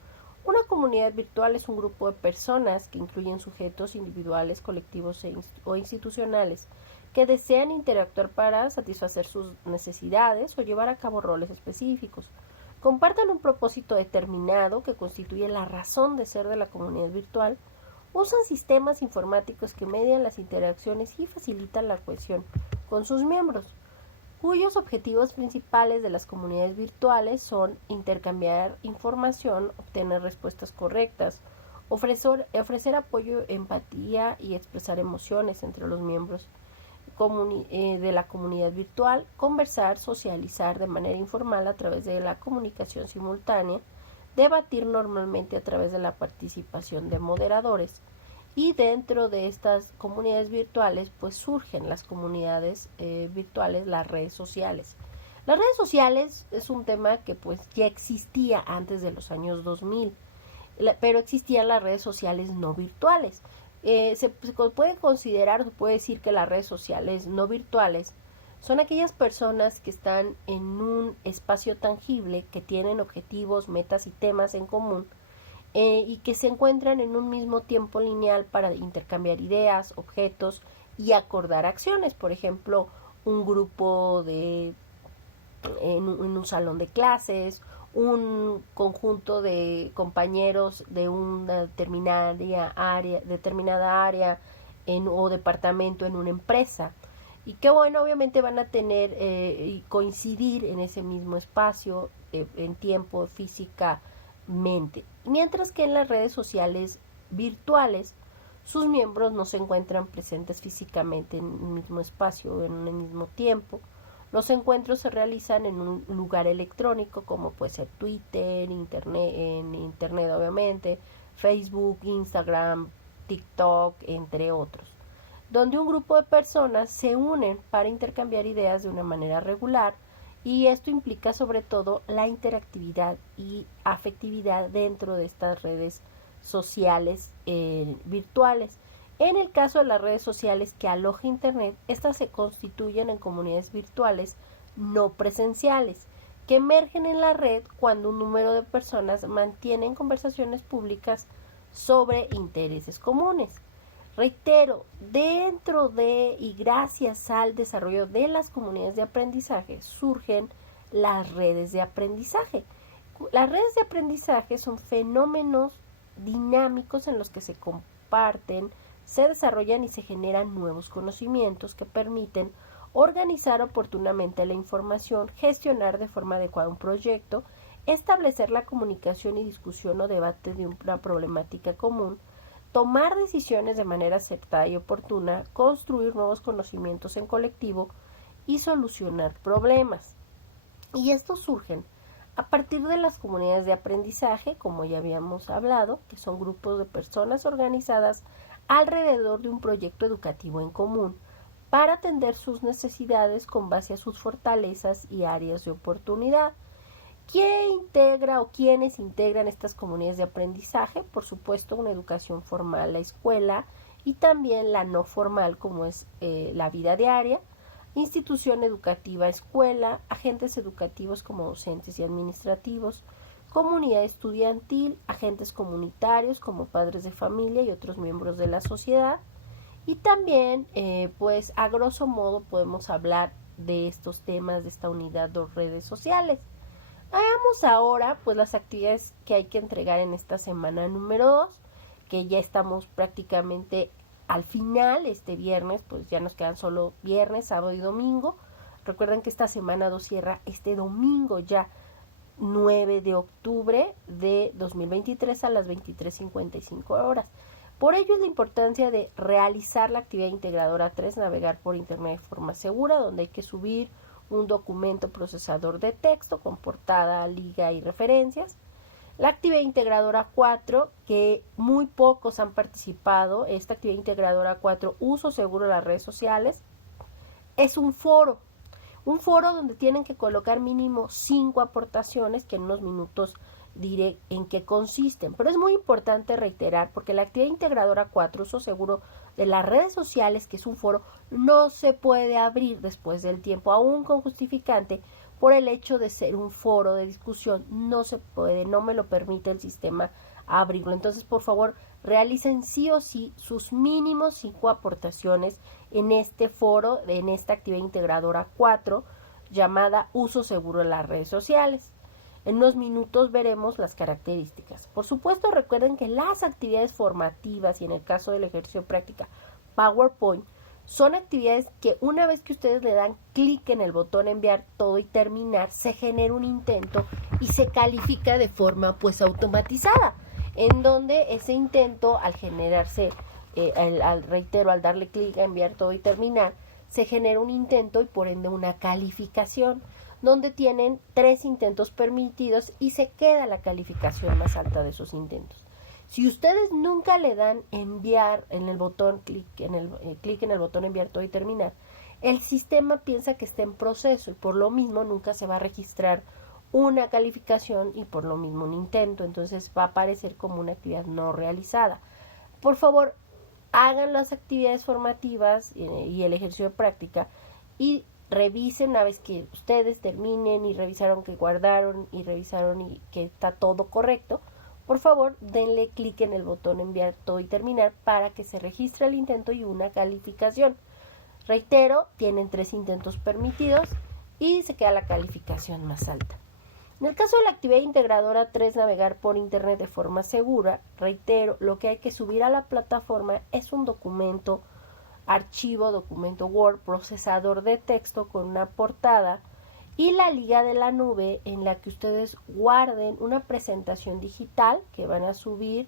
Una comunidad virtual es un grupo de personas que incluyen sujetos individuales, colectivos o institucionales, que desean interactuar para satisfacer sus necesidades o llevar a cabo roles específicos. Comparten un propósito determinado que constituye la razón de ser de la comunidad virtual. Usan sistemas informáticos que median las interacciones y facilitan la cohesión con sus miembros, cuyos objetivos principales de las comunidades virtuales son intercambiar información, obtener respuestas correctas, ofrecer apoyo, empatía y expresar emociones entre los miembros de la comunidad virtual, conversar, socializar de manera informal a través de la comunicación simultánea, debatir normalmente a través de la participación de moderadores. Y dentro de estas comunidades virtuales pues surgen las comunidades virtuales, las redes sociales. Las redes sociales es un tema que pues ya existía antes de los años 2000. pero existían las redes sociales no virtuales. Se puede considerar, se puede decir que las redes sociales no virtuales son aquellas personas que están en un espacio tangible, que tienen objetivos, metas y temas en común, y que se encuentran en un mismo tiempo lineal para intercambiar ideas, objetos y acordar acciones. Por ejemplo, un grupo en un salón de clases, un conjunto de compañeros de una determinada área o departamento en una empresa. Y que bueno, obviamente van a tener y coincidir en ese mismo espacio, en tiempo, físicamente. Mientras que en las redes sociales virtuales, sus miembros no se encuentran presentes físicamente en el mismo espacio o en el mismo tiempo. Los encuentros se realizan en un lugar electrónico, como puede ser Twitter, en internet obviamente, Facebook, Instagram, TikTok, entre otros, donde un grupo de personas se unen para intercambiar ideas de una manera regular, y esto implica sobre todo la interactividad y afectividad dentro de estas redes sociales virtuales. En el caso de las redes sociales que aloja Internet, estas se constituyen en comunidades virtuales no presenciales, que emergen en la red cuando un número de personas mantienen conversaciones públicas sobre intereses comunes. Reitero, dentro de y gracias al desarrollo de las comunidades de aprendizaje surgen las redes de aprendizaje. Las redes de aprendizaje son fenómenos dinámicos en los que se comparten, se desarrollan y se generan nuevos conocimientos que permiten organizar oportunamente la información, gestionar de forma adecuada un proyecto, establecer la comunicación y discusión o debate de una problemática común, tomar decisiones de manera acertada y oportuna, construir nuevos conocimientos en colectivo y solucionar problemas. Y estos surgen a partir de las comunidades de aprendizaje, como ya habíamos hablado, que son grupos de personas organizadas alrededor de un proyecto educativo en común para atender sus necesidades con base a sus fortalezas y áreas de oportunidad. ¿Quién integra o quiénes integran estas comunidades de aprendizaje? Por supuesto, una educación formal, la escuela, y también la no formal, como es la vida diaria, institución educativa, escuela, agentes educativos como docentes y administrativos, comunidad estudiantil, agentes comunitarios como padres de familia y otros miembros de la sociedad. Y también, pues a grosso modo podemos hablar de estos temas de esta unidad de redes sociales. Hagamos ahora pues las actividades que hay que entregar en esta semana número 2, que ya estamos prácticamente al final. Este viernes, pues ya nos quedan solo viernes, sábado y domingo. Recuerden que esta semana 2 cierra este domingo ya 9 de octubre de 2023 a las 23:55 horas. Por ello es la importancia de realizar la actividad integradora 3, navegar por internet de forma segura, donde hay que subir un documento procesador de texto con portada, liga y referencias. La actividad integradora 4, que muy pocos han participado, esta actividad integradora 4, uso seguro de las redes sociales, es un foro donde tienen que colocar mínimo 5 aportaciones, que en unos minutos diré en qué consisten. Pero es muy importante reiterar, porque la actividad integradora 4, uso seguro de las redes sociales, que es un foro, no se puede abrir después del tiempo, aún con justificante, por el hecho de ser un foro de discusión. No se puede, no me lo permite el sistema abrirlo. Entonces, por favor, realicen sí o sí sus mínimos 5 aportaciones en este foro, en esta actividad integradora 4, llamada uso seguro de las redes sociales. En unos minutos veremos las características. Por supuesto, recuerden que las actividades formativas, y en el caso del ejercicio de práctica PowerPoint, son actividades que una vez que ustedes le dan clic en el botón enviar todo y terminar, se genera un intento y se califica de forma pues automatizada, en donde ese intento, al generarse, al darle clic a enviar todo y terminar, se genera un intento y por ende una calificación, donde tienen 3 intentos permitidos y se queda la calificación más alta de esos intentos. Si ustedes nunca le dan enviar en el botón, clic en el botón enviar todo y terminar, el sistema piensa que está en proceso y por lo mismo nunca se va a registrar una calificación y por lo mismo un intento, entonces va a aparecer como una actividad no realizada. Por favor, hagan las actividades formativas y el ejercicio de práctica y revisen una vez que ustedes terminen y revisaron que guardaron y revisaron y que está todo correcto. Por favor, denle clic en el botón enviar todo y terminar para que se registre el intento y una calificación. Reitero, tienen 3 intentos permitidos y se queda la calificación más alta. En el caso de la actividad integradora 3, navegar por internet de forma segura, reitero, lo que hay que subir a la plataforma es un documento Word, procesador de texto con una portada y la liga de la nube en la que ustedes guarden una presentación digital que van a subir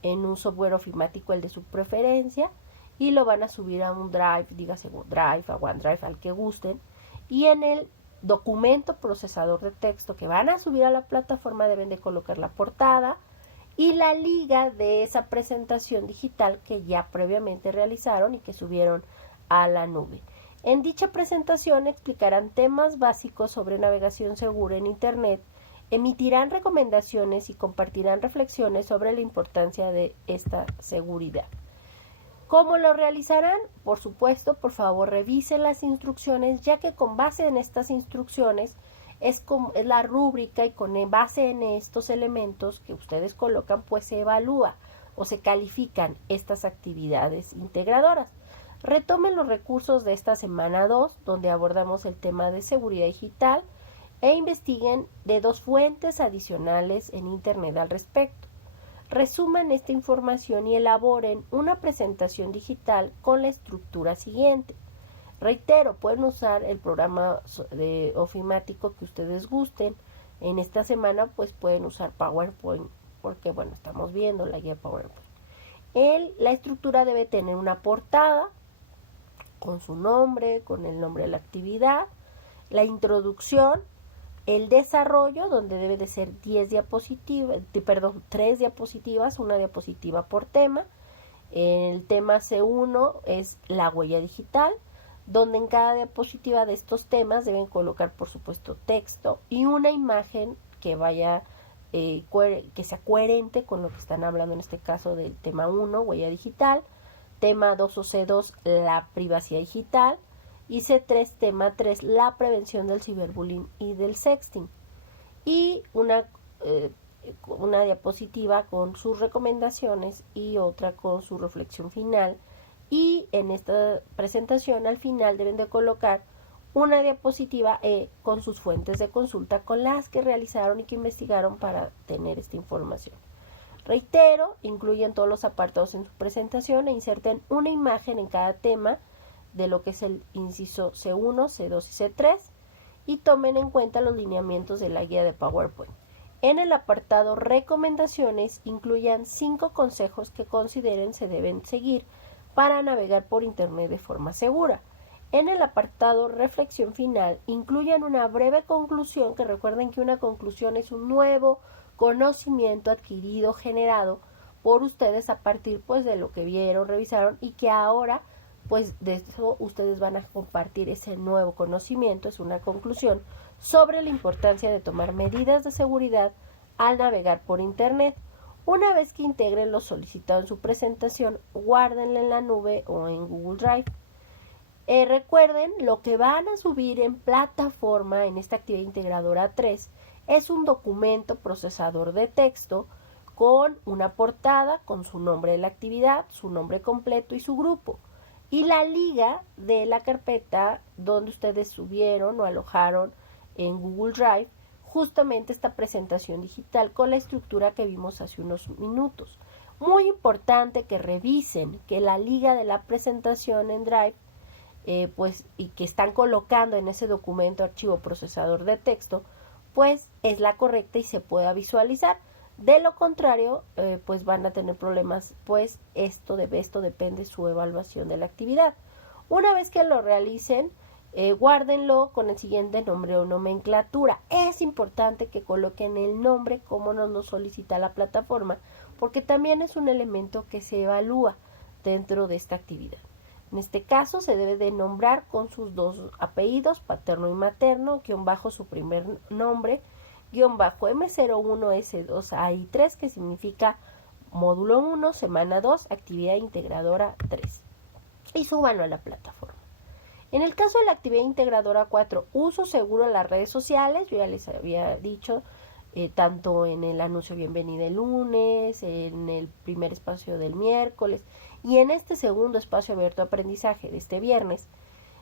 en un software ofimático, el de su preferencia, y lo van a subir a un Drive, dígase Drive, a OneDrive, al que gusten, y en el documento procesador de texto que van a subir a la plataforma deben de colocar la portada y la liga de esa presentación digital que ya previamente realizaron y que subieron a la nube. En dicha presentación explicarán temas básicos sobre navegación segura en Internet, emitirán recomendaciones y compartirán reflexiones sobre la importancia de esta seguridad. ¿Cómo lo realizarán? Por supuesto, por favor, revisen las instrucciones, ya que con base en estas instrucciones es la rúbrica y con base en estos elementos que ustedes colocan, pues se evalúa o se califican estas actividades integradoras. Retomen los recursos de esta semana 2, donde abordamos el tema de seguridad digital, e investiguen de 2 fuentes adicionales en Internet al respecto. Resuman esta información y elaboren una presentación digital con la estructura siguiente. Reitero, pueden usar el programa de ofimático que ustedes gusten. En esta semana pues pueden usar PowerPoint, porque bueno, estamos viendo la guía PowerPoint. La estructura debe tener una portada con su nombre, con el nombre de la actividad, la introducción, el desarrollo, donde debe de ser 3 diapositivas, una diapositiva por tema. El tema C1 es la huella digital, donde en cada diapositiva de estos temas deben colocar, por supuesto, texto y una imagen que vaya que sea coherente con lo que están hablando, en este caso del tema 1, huella digital, tema 2 o C2, la privacidad digital, y C3, tema 3, la prevención del ciberbullying y del sexting. Y una diapositiva con sus recomendaciones y otra con su reflexión final. Y en esta presentación al final deben de colocar una diapositiva con sus fuentes de consulta con las que realizaron y que investigaron para tener esta información. Reitero, incluyen todos los apartados en su presentación e inserten una imagen en cada tema de lo que es el inciso C1, C2 y C3 y tomen en cuenta los lineamientos de la guía de PowerPoint. En el apartado recomendaciones incluyan 5 consejos que consideren se deben seguir para navegar por Internet de forma segura. En el apartado reflexión final incluyan una breve conclusión, que recuerden que una conclusión es un nuevo conocimiento adquirido, generado por ustedes a partir pues de lo que vieron, revisaron y que ahora pues de eso ustedes van a compartir ese nuevo conocimiento, es una conclusión sobre la importancia de tomar medidas de seguridad al navegar por Internet. Una vez que integren lo solicitado en su presentación, guárdenla en la nube o en Google Drive. Recuerden, lo que van a subir en plataforma en esta actividad integradora 3 es un documento procesador de texto con una portada, con su nombre de la actividad, su nombre completo y su grupo. Y la liga de la carpeta donde ustedes subieron o alojaron en Google Drive justamente esta presentación digital con la estructura que vimos hace unos minutos. Muy importante que revisen que la liga de la presentación en Drive y que están colocando en ese documento archivo procesador de texto pues es la correcta y se pueda visualizar. De lo contrario, pues van a tener problemas, pues esto depende su evaluación de la actividad. Una vez que lo realicen, guárdenlo con el siguiente nombre o nomenclatura. Es importante que coloquen el nombre como nos lo solicita la plataforma, porque también es un elemento que se evalúa dentro de esta actividad. En este caso se debe de nombrar con sus 2 apellidos, paterno y materno, _ su primer nombre, M01S2AI3, que significa módulo 1, semana 2, actividad integradora 3. Y súbanlo a la plataforma. En el caso de la actividad integradora 4, uso seguro de las redes sociales, yo ya les había dicho, tanto en el anuncio bienvenida el lunes, en el primer espacio del miércoles y en este segundo espacio abierto de aprendizaje de este viernes,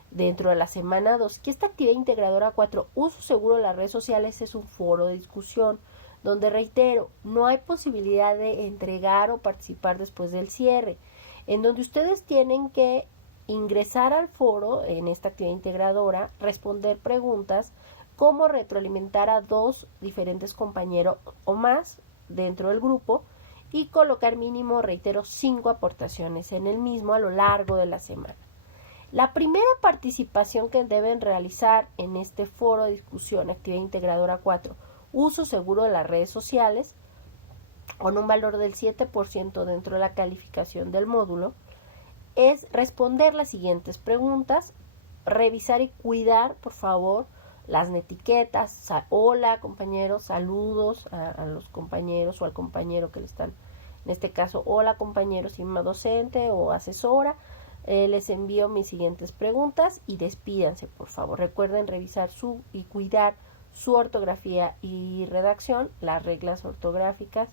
dentro de la semana 2, que esta actividad integradora 4, uso seguro de las redes sociales, es un foro de discusión donde, reitero, no hay posibilidad de entregar o participar después del cierre, en donde ustedes tienen que ingresar al foro en esta actividad integradora, responder preguntas, cómo retroalimentar a 2 diferentes compañeros o más dentro del grupo y colocar mínimo, reitero, 5 aportaciones en el mismo a lo largo de la semana. La primera participación que deben realizar en este foro de discusión, actividad integradora 4, uso seguro de las redes sociales, con un valor del 7% dentro de la calificación del módulo, es responder las siguientes preguntas, revisar y cuidar, por favor, las etiquetas, hola compañeros, saludos a los compañeros o al compañero que le están, en este caso, hola compañeros, y docente o asesora, les envío mis siguientes preguntas y despídanse, por favor. Recuerden revisar y cuidar su ortografía y redacción, las reglas ortográficas,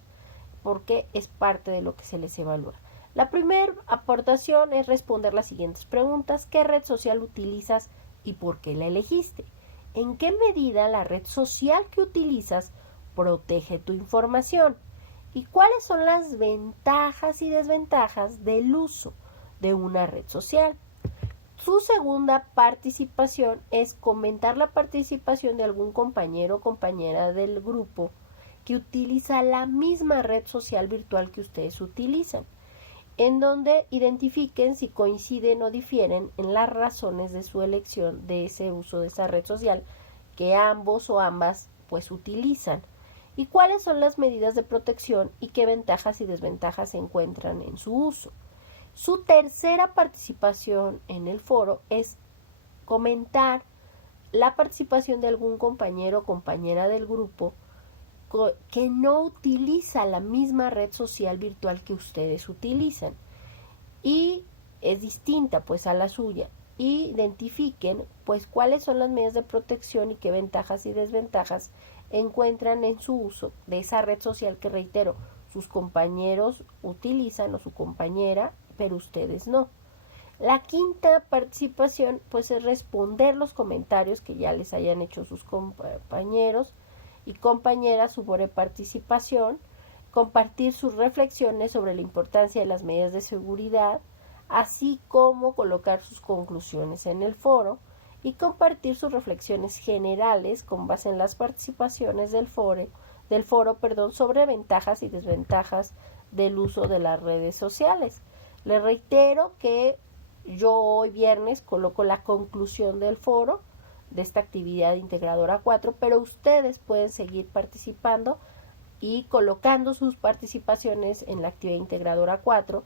porque es parte de lo que se les evalúa. La primera aportación es responder las siguientes preguntas. ¿Qué red social utilizas y por qué la elegiste? ¿En qué medida la red social que utilizas protege tu información? ¿Y cuáles son las ventajas y desventajas del uso de una red social? Su segunda participación es comentar la participación de algún compañero o compañera del grupo que utiliza la misma red social virtual que ustedes utilizan, en donde identifiquen si coinciden o difieren en las razones de su elección de ese uso de esa red social que ambos o ambas pues utilizan, y cuáles son las medidas de protección y qué ventajas y desventajas se encuentran en su uso. Su tercera participación en el foro es comentar la participación de algún compañero o compañera del grupo que no utiliza la misma red social virtual que ustedes utilizan y es distinta pues a la suya. Identifiquen pues cuáles son las medidas de protección y qué ventajas y desventajas encuentran en su uso de esa red social que, reitero, sus compañeros utilizan o su compañera, pero ustedes no. La quinta participación pues es responder los comentarios que ya les hayan hecho sus compañeros y compañeras sobre participación, compartir sus reflexiones sobre la importancia de las medidas de seguridad, así como colocar sus conclusiones en el foro y compartir sus reflexiones generales con base en las participaciones del foro, sobre ventajas y desventajas del uso de las redes sociales. Les reitero que yo hoy viernes coloco la conclusión del foro de esta actividad integradora 4, pero ustedes pueden seguir participando y colocando sus participaciones en la actividad integradora 4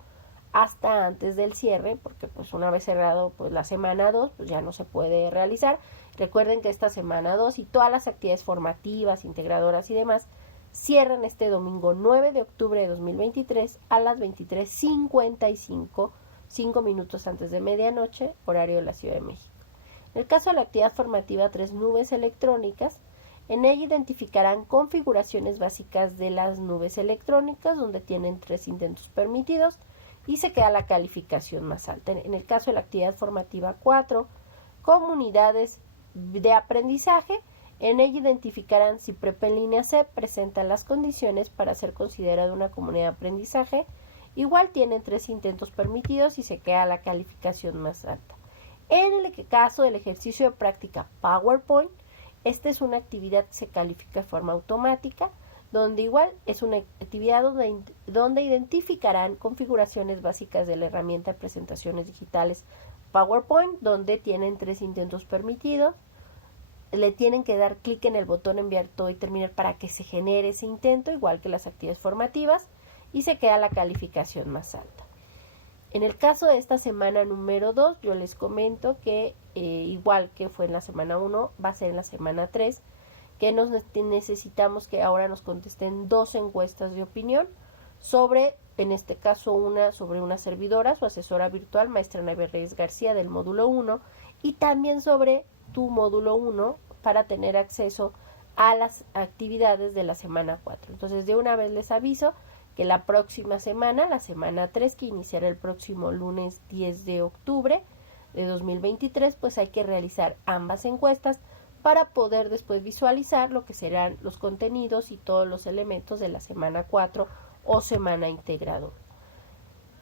hasta antes del cierre, porque pues una vez cerrado pues la semana 2 pues ya no se puede realizar. Recuerden que esta semana 2 y todas las actividades formativas, integradoras y demás cierran este domingo 9 de octubre de 2023 a las 23:55, 5 minutos antes de medianoche, horario de la Ciudad de México. En el caso de la actividad formativa 3 nubes electrónicas, en ella identificarán configuraciones básicas de las nubes electrónicas, donde tienen 3 intentos permitidos y se queda la calificación más alta. En el caso de la actividad formativa 4, comunidades de aprendizaje, en ella identificarán si Prepa en línea C presenta las condiciones para ser considerada una comunidad de aprendizaje. Igual tienen 3 intentos permitidos y se queda la calificación más alta. En el caso del ejercicio de práctica PowerPoint, esta es una actividad que se califica de forma automática, donde igual es una actividad donde identificarán configuraciones básicas de la herramienta de presentaciones digitales PowerPoint, donde tienen 3 intentos permitidos. Le tienen que dar clic en el botón enviar todo y terminar para que se genere ese intento, igual que las actividades formativas, y se queda la calificación más alta. En el caso de esta semana número 2, yo les comento que igual que fue en la semana 1, va a ser en la semana 3, que necesitamos que ahora nos contesten 2 encuestas de opinión sobre, en este caso una sobre una servidora, su asesora virtual, maestra Naive Reyes García del módulo 1, y también sobre tu módulo 1 para tener acceso a las actividades de la semana 4. Entonces, de una vez les aviso que la próxima semana, la semana 3, que iniciará el próximo lunes 10 de octubre de 2023, pues hay que realizar ambas encuestas para poder después visualizar lo que serán los contenidos y todos los elementos de la semana 4 o semana integradora.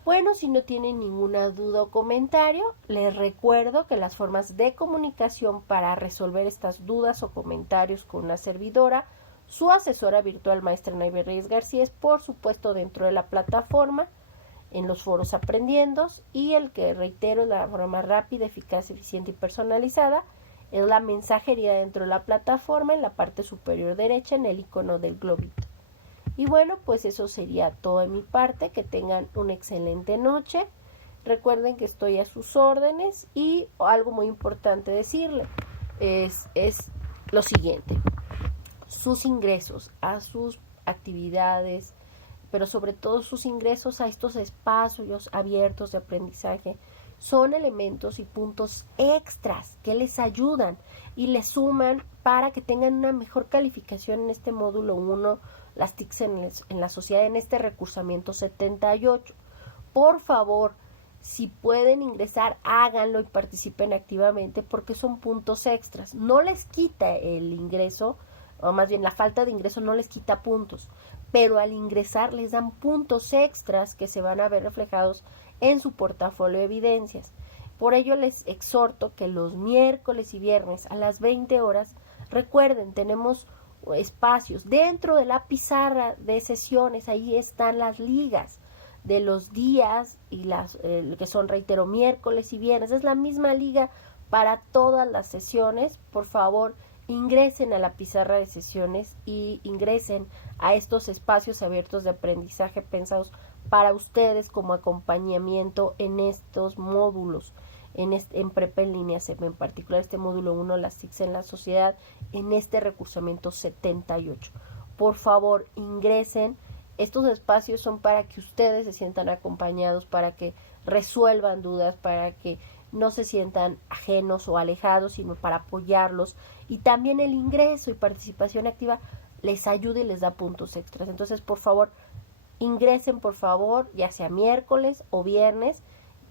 Bueno, si no tienen ninguna duda o comentario, les recuerdo que las formas de comunicación para resolver estas dudas o comentarios con una servidora, su asesora virtual maestra Naive Reyes García, es por supuesto dentro de la plataforma, en los foros Aprendiendo, y el que reitero es la forma más rápida, eficaz, eficiente y personalizada, es la mensajería dentro de la plataforma en la parte superior derecha en el icono del globito. Y bueno, pues eso sería todo de mi parte. Que tengan una excelente noche. Recuerden que estoy a sus órdenes, y algo muy importante decirle es lo siguiente: sus ingresos a sus actividades, pero sobre todo sus ingresos a estos espacios abiertos de aprendizaje, son elementos y puntos extras que les ayudan y les suman para que tengan una mejor calificación en este módulo 1, las TICs en la sociedad, en este recursamiento 78. Por favor, si pueden ingresar, háganlo y participen activamente, porque son puntos extras. No les quita el ingreso, o más bien la falta de ingreso no les quita puntos, pero al ingresar les dan puntos extras que se van a ver reflejados en su portafolio de evidencias. Por ello les exhorto que los miércoles y viernes a las 20 horas, recuerden, tenemos espacios dentro de la pizarra de sesiones, ahí están las ligas de los días y las que son, reitero, miércoles y viernes, es la misma liga para todas las sesiones. Por favor, ingresen a la pizarra de sesiones y ingresen a estos espacios abiertos de aprendizaje pensados para ustedes como acompañamiento en estos módulos, en Prepa en Línea CEP, en particular este módulo 1, las TICs en la sociedad, en este recursamiento 78. Por favor, ingresen. Estos espacios son para que ustedes se sientan acompañados, para que resuelvan dudas, para que no se sientan ajenos o alejados, sino para apoyarlos. Y también el ingreso y participación activa les ayuda y les da puntos extras. Entonces, por favor, ingresen, por favor, ya sea miércoles o viernes.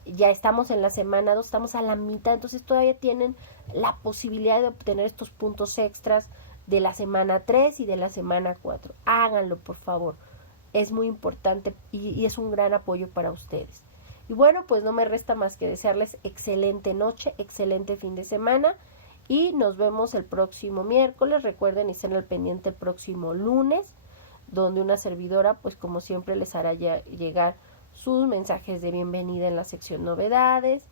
Ya estamos en la semana 2, estamos a la mitad, entonces todavía tienen la posibilidad de obtener estos puntos extras de la semana 3 y de la semana 4. Háganlo, por favor. Es muy importante y es un gran apoyo para ustedes. Y bueno, pues no me resta más que desearles excelente noche, excelente fin de semana, y nos vemos el próximo miércoles. Recuerden, y estén al pendiente el próximo lunes, donde una servidora, pues como siempre, les hará llegar sus mensajes de bienvenida en la sección novedades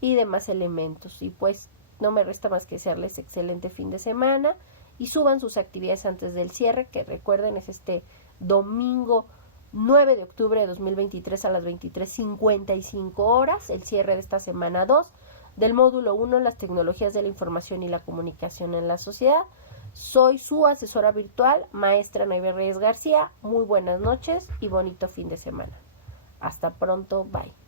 y demás elementos. Y pues no me resta más que desearles excelente fin de semana, y suban sus actividades antes del cierre, que recuerden es este domingo 9 de octubre de 2023 a las 23:55 horas, el cierre de esta semana 2 del módulo 1, las tecnologías de la información y la comunicación en la sociedad. Soy su asesora virtual, maestra Naive Reyes García. Muy buenas noches y bonito fin de semana. Hasta pronto, bye.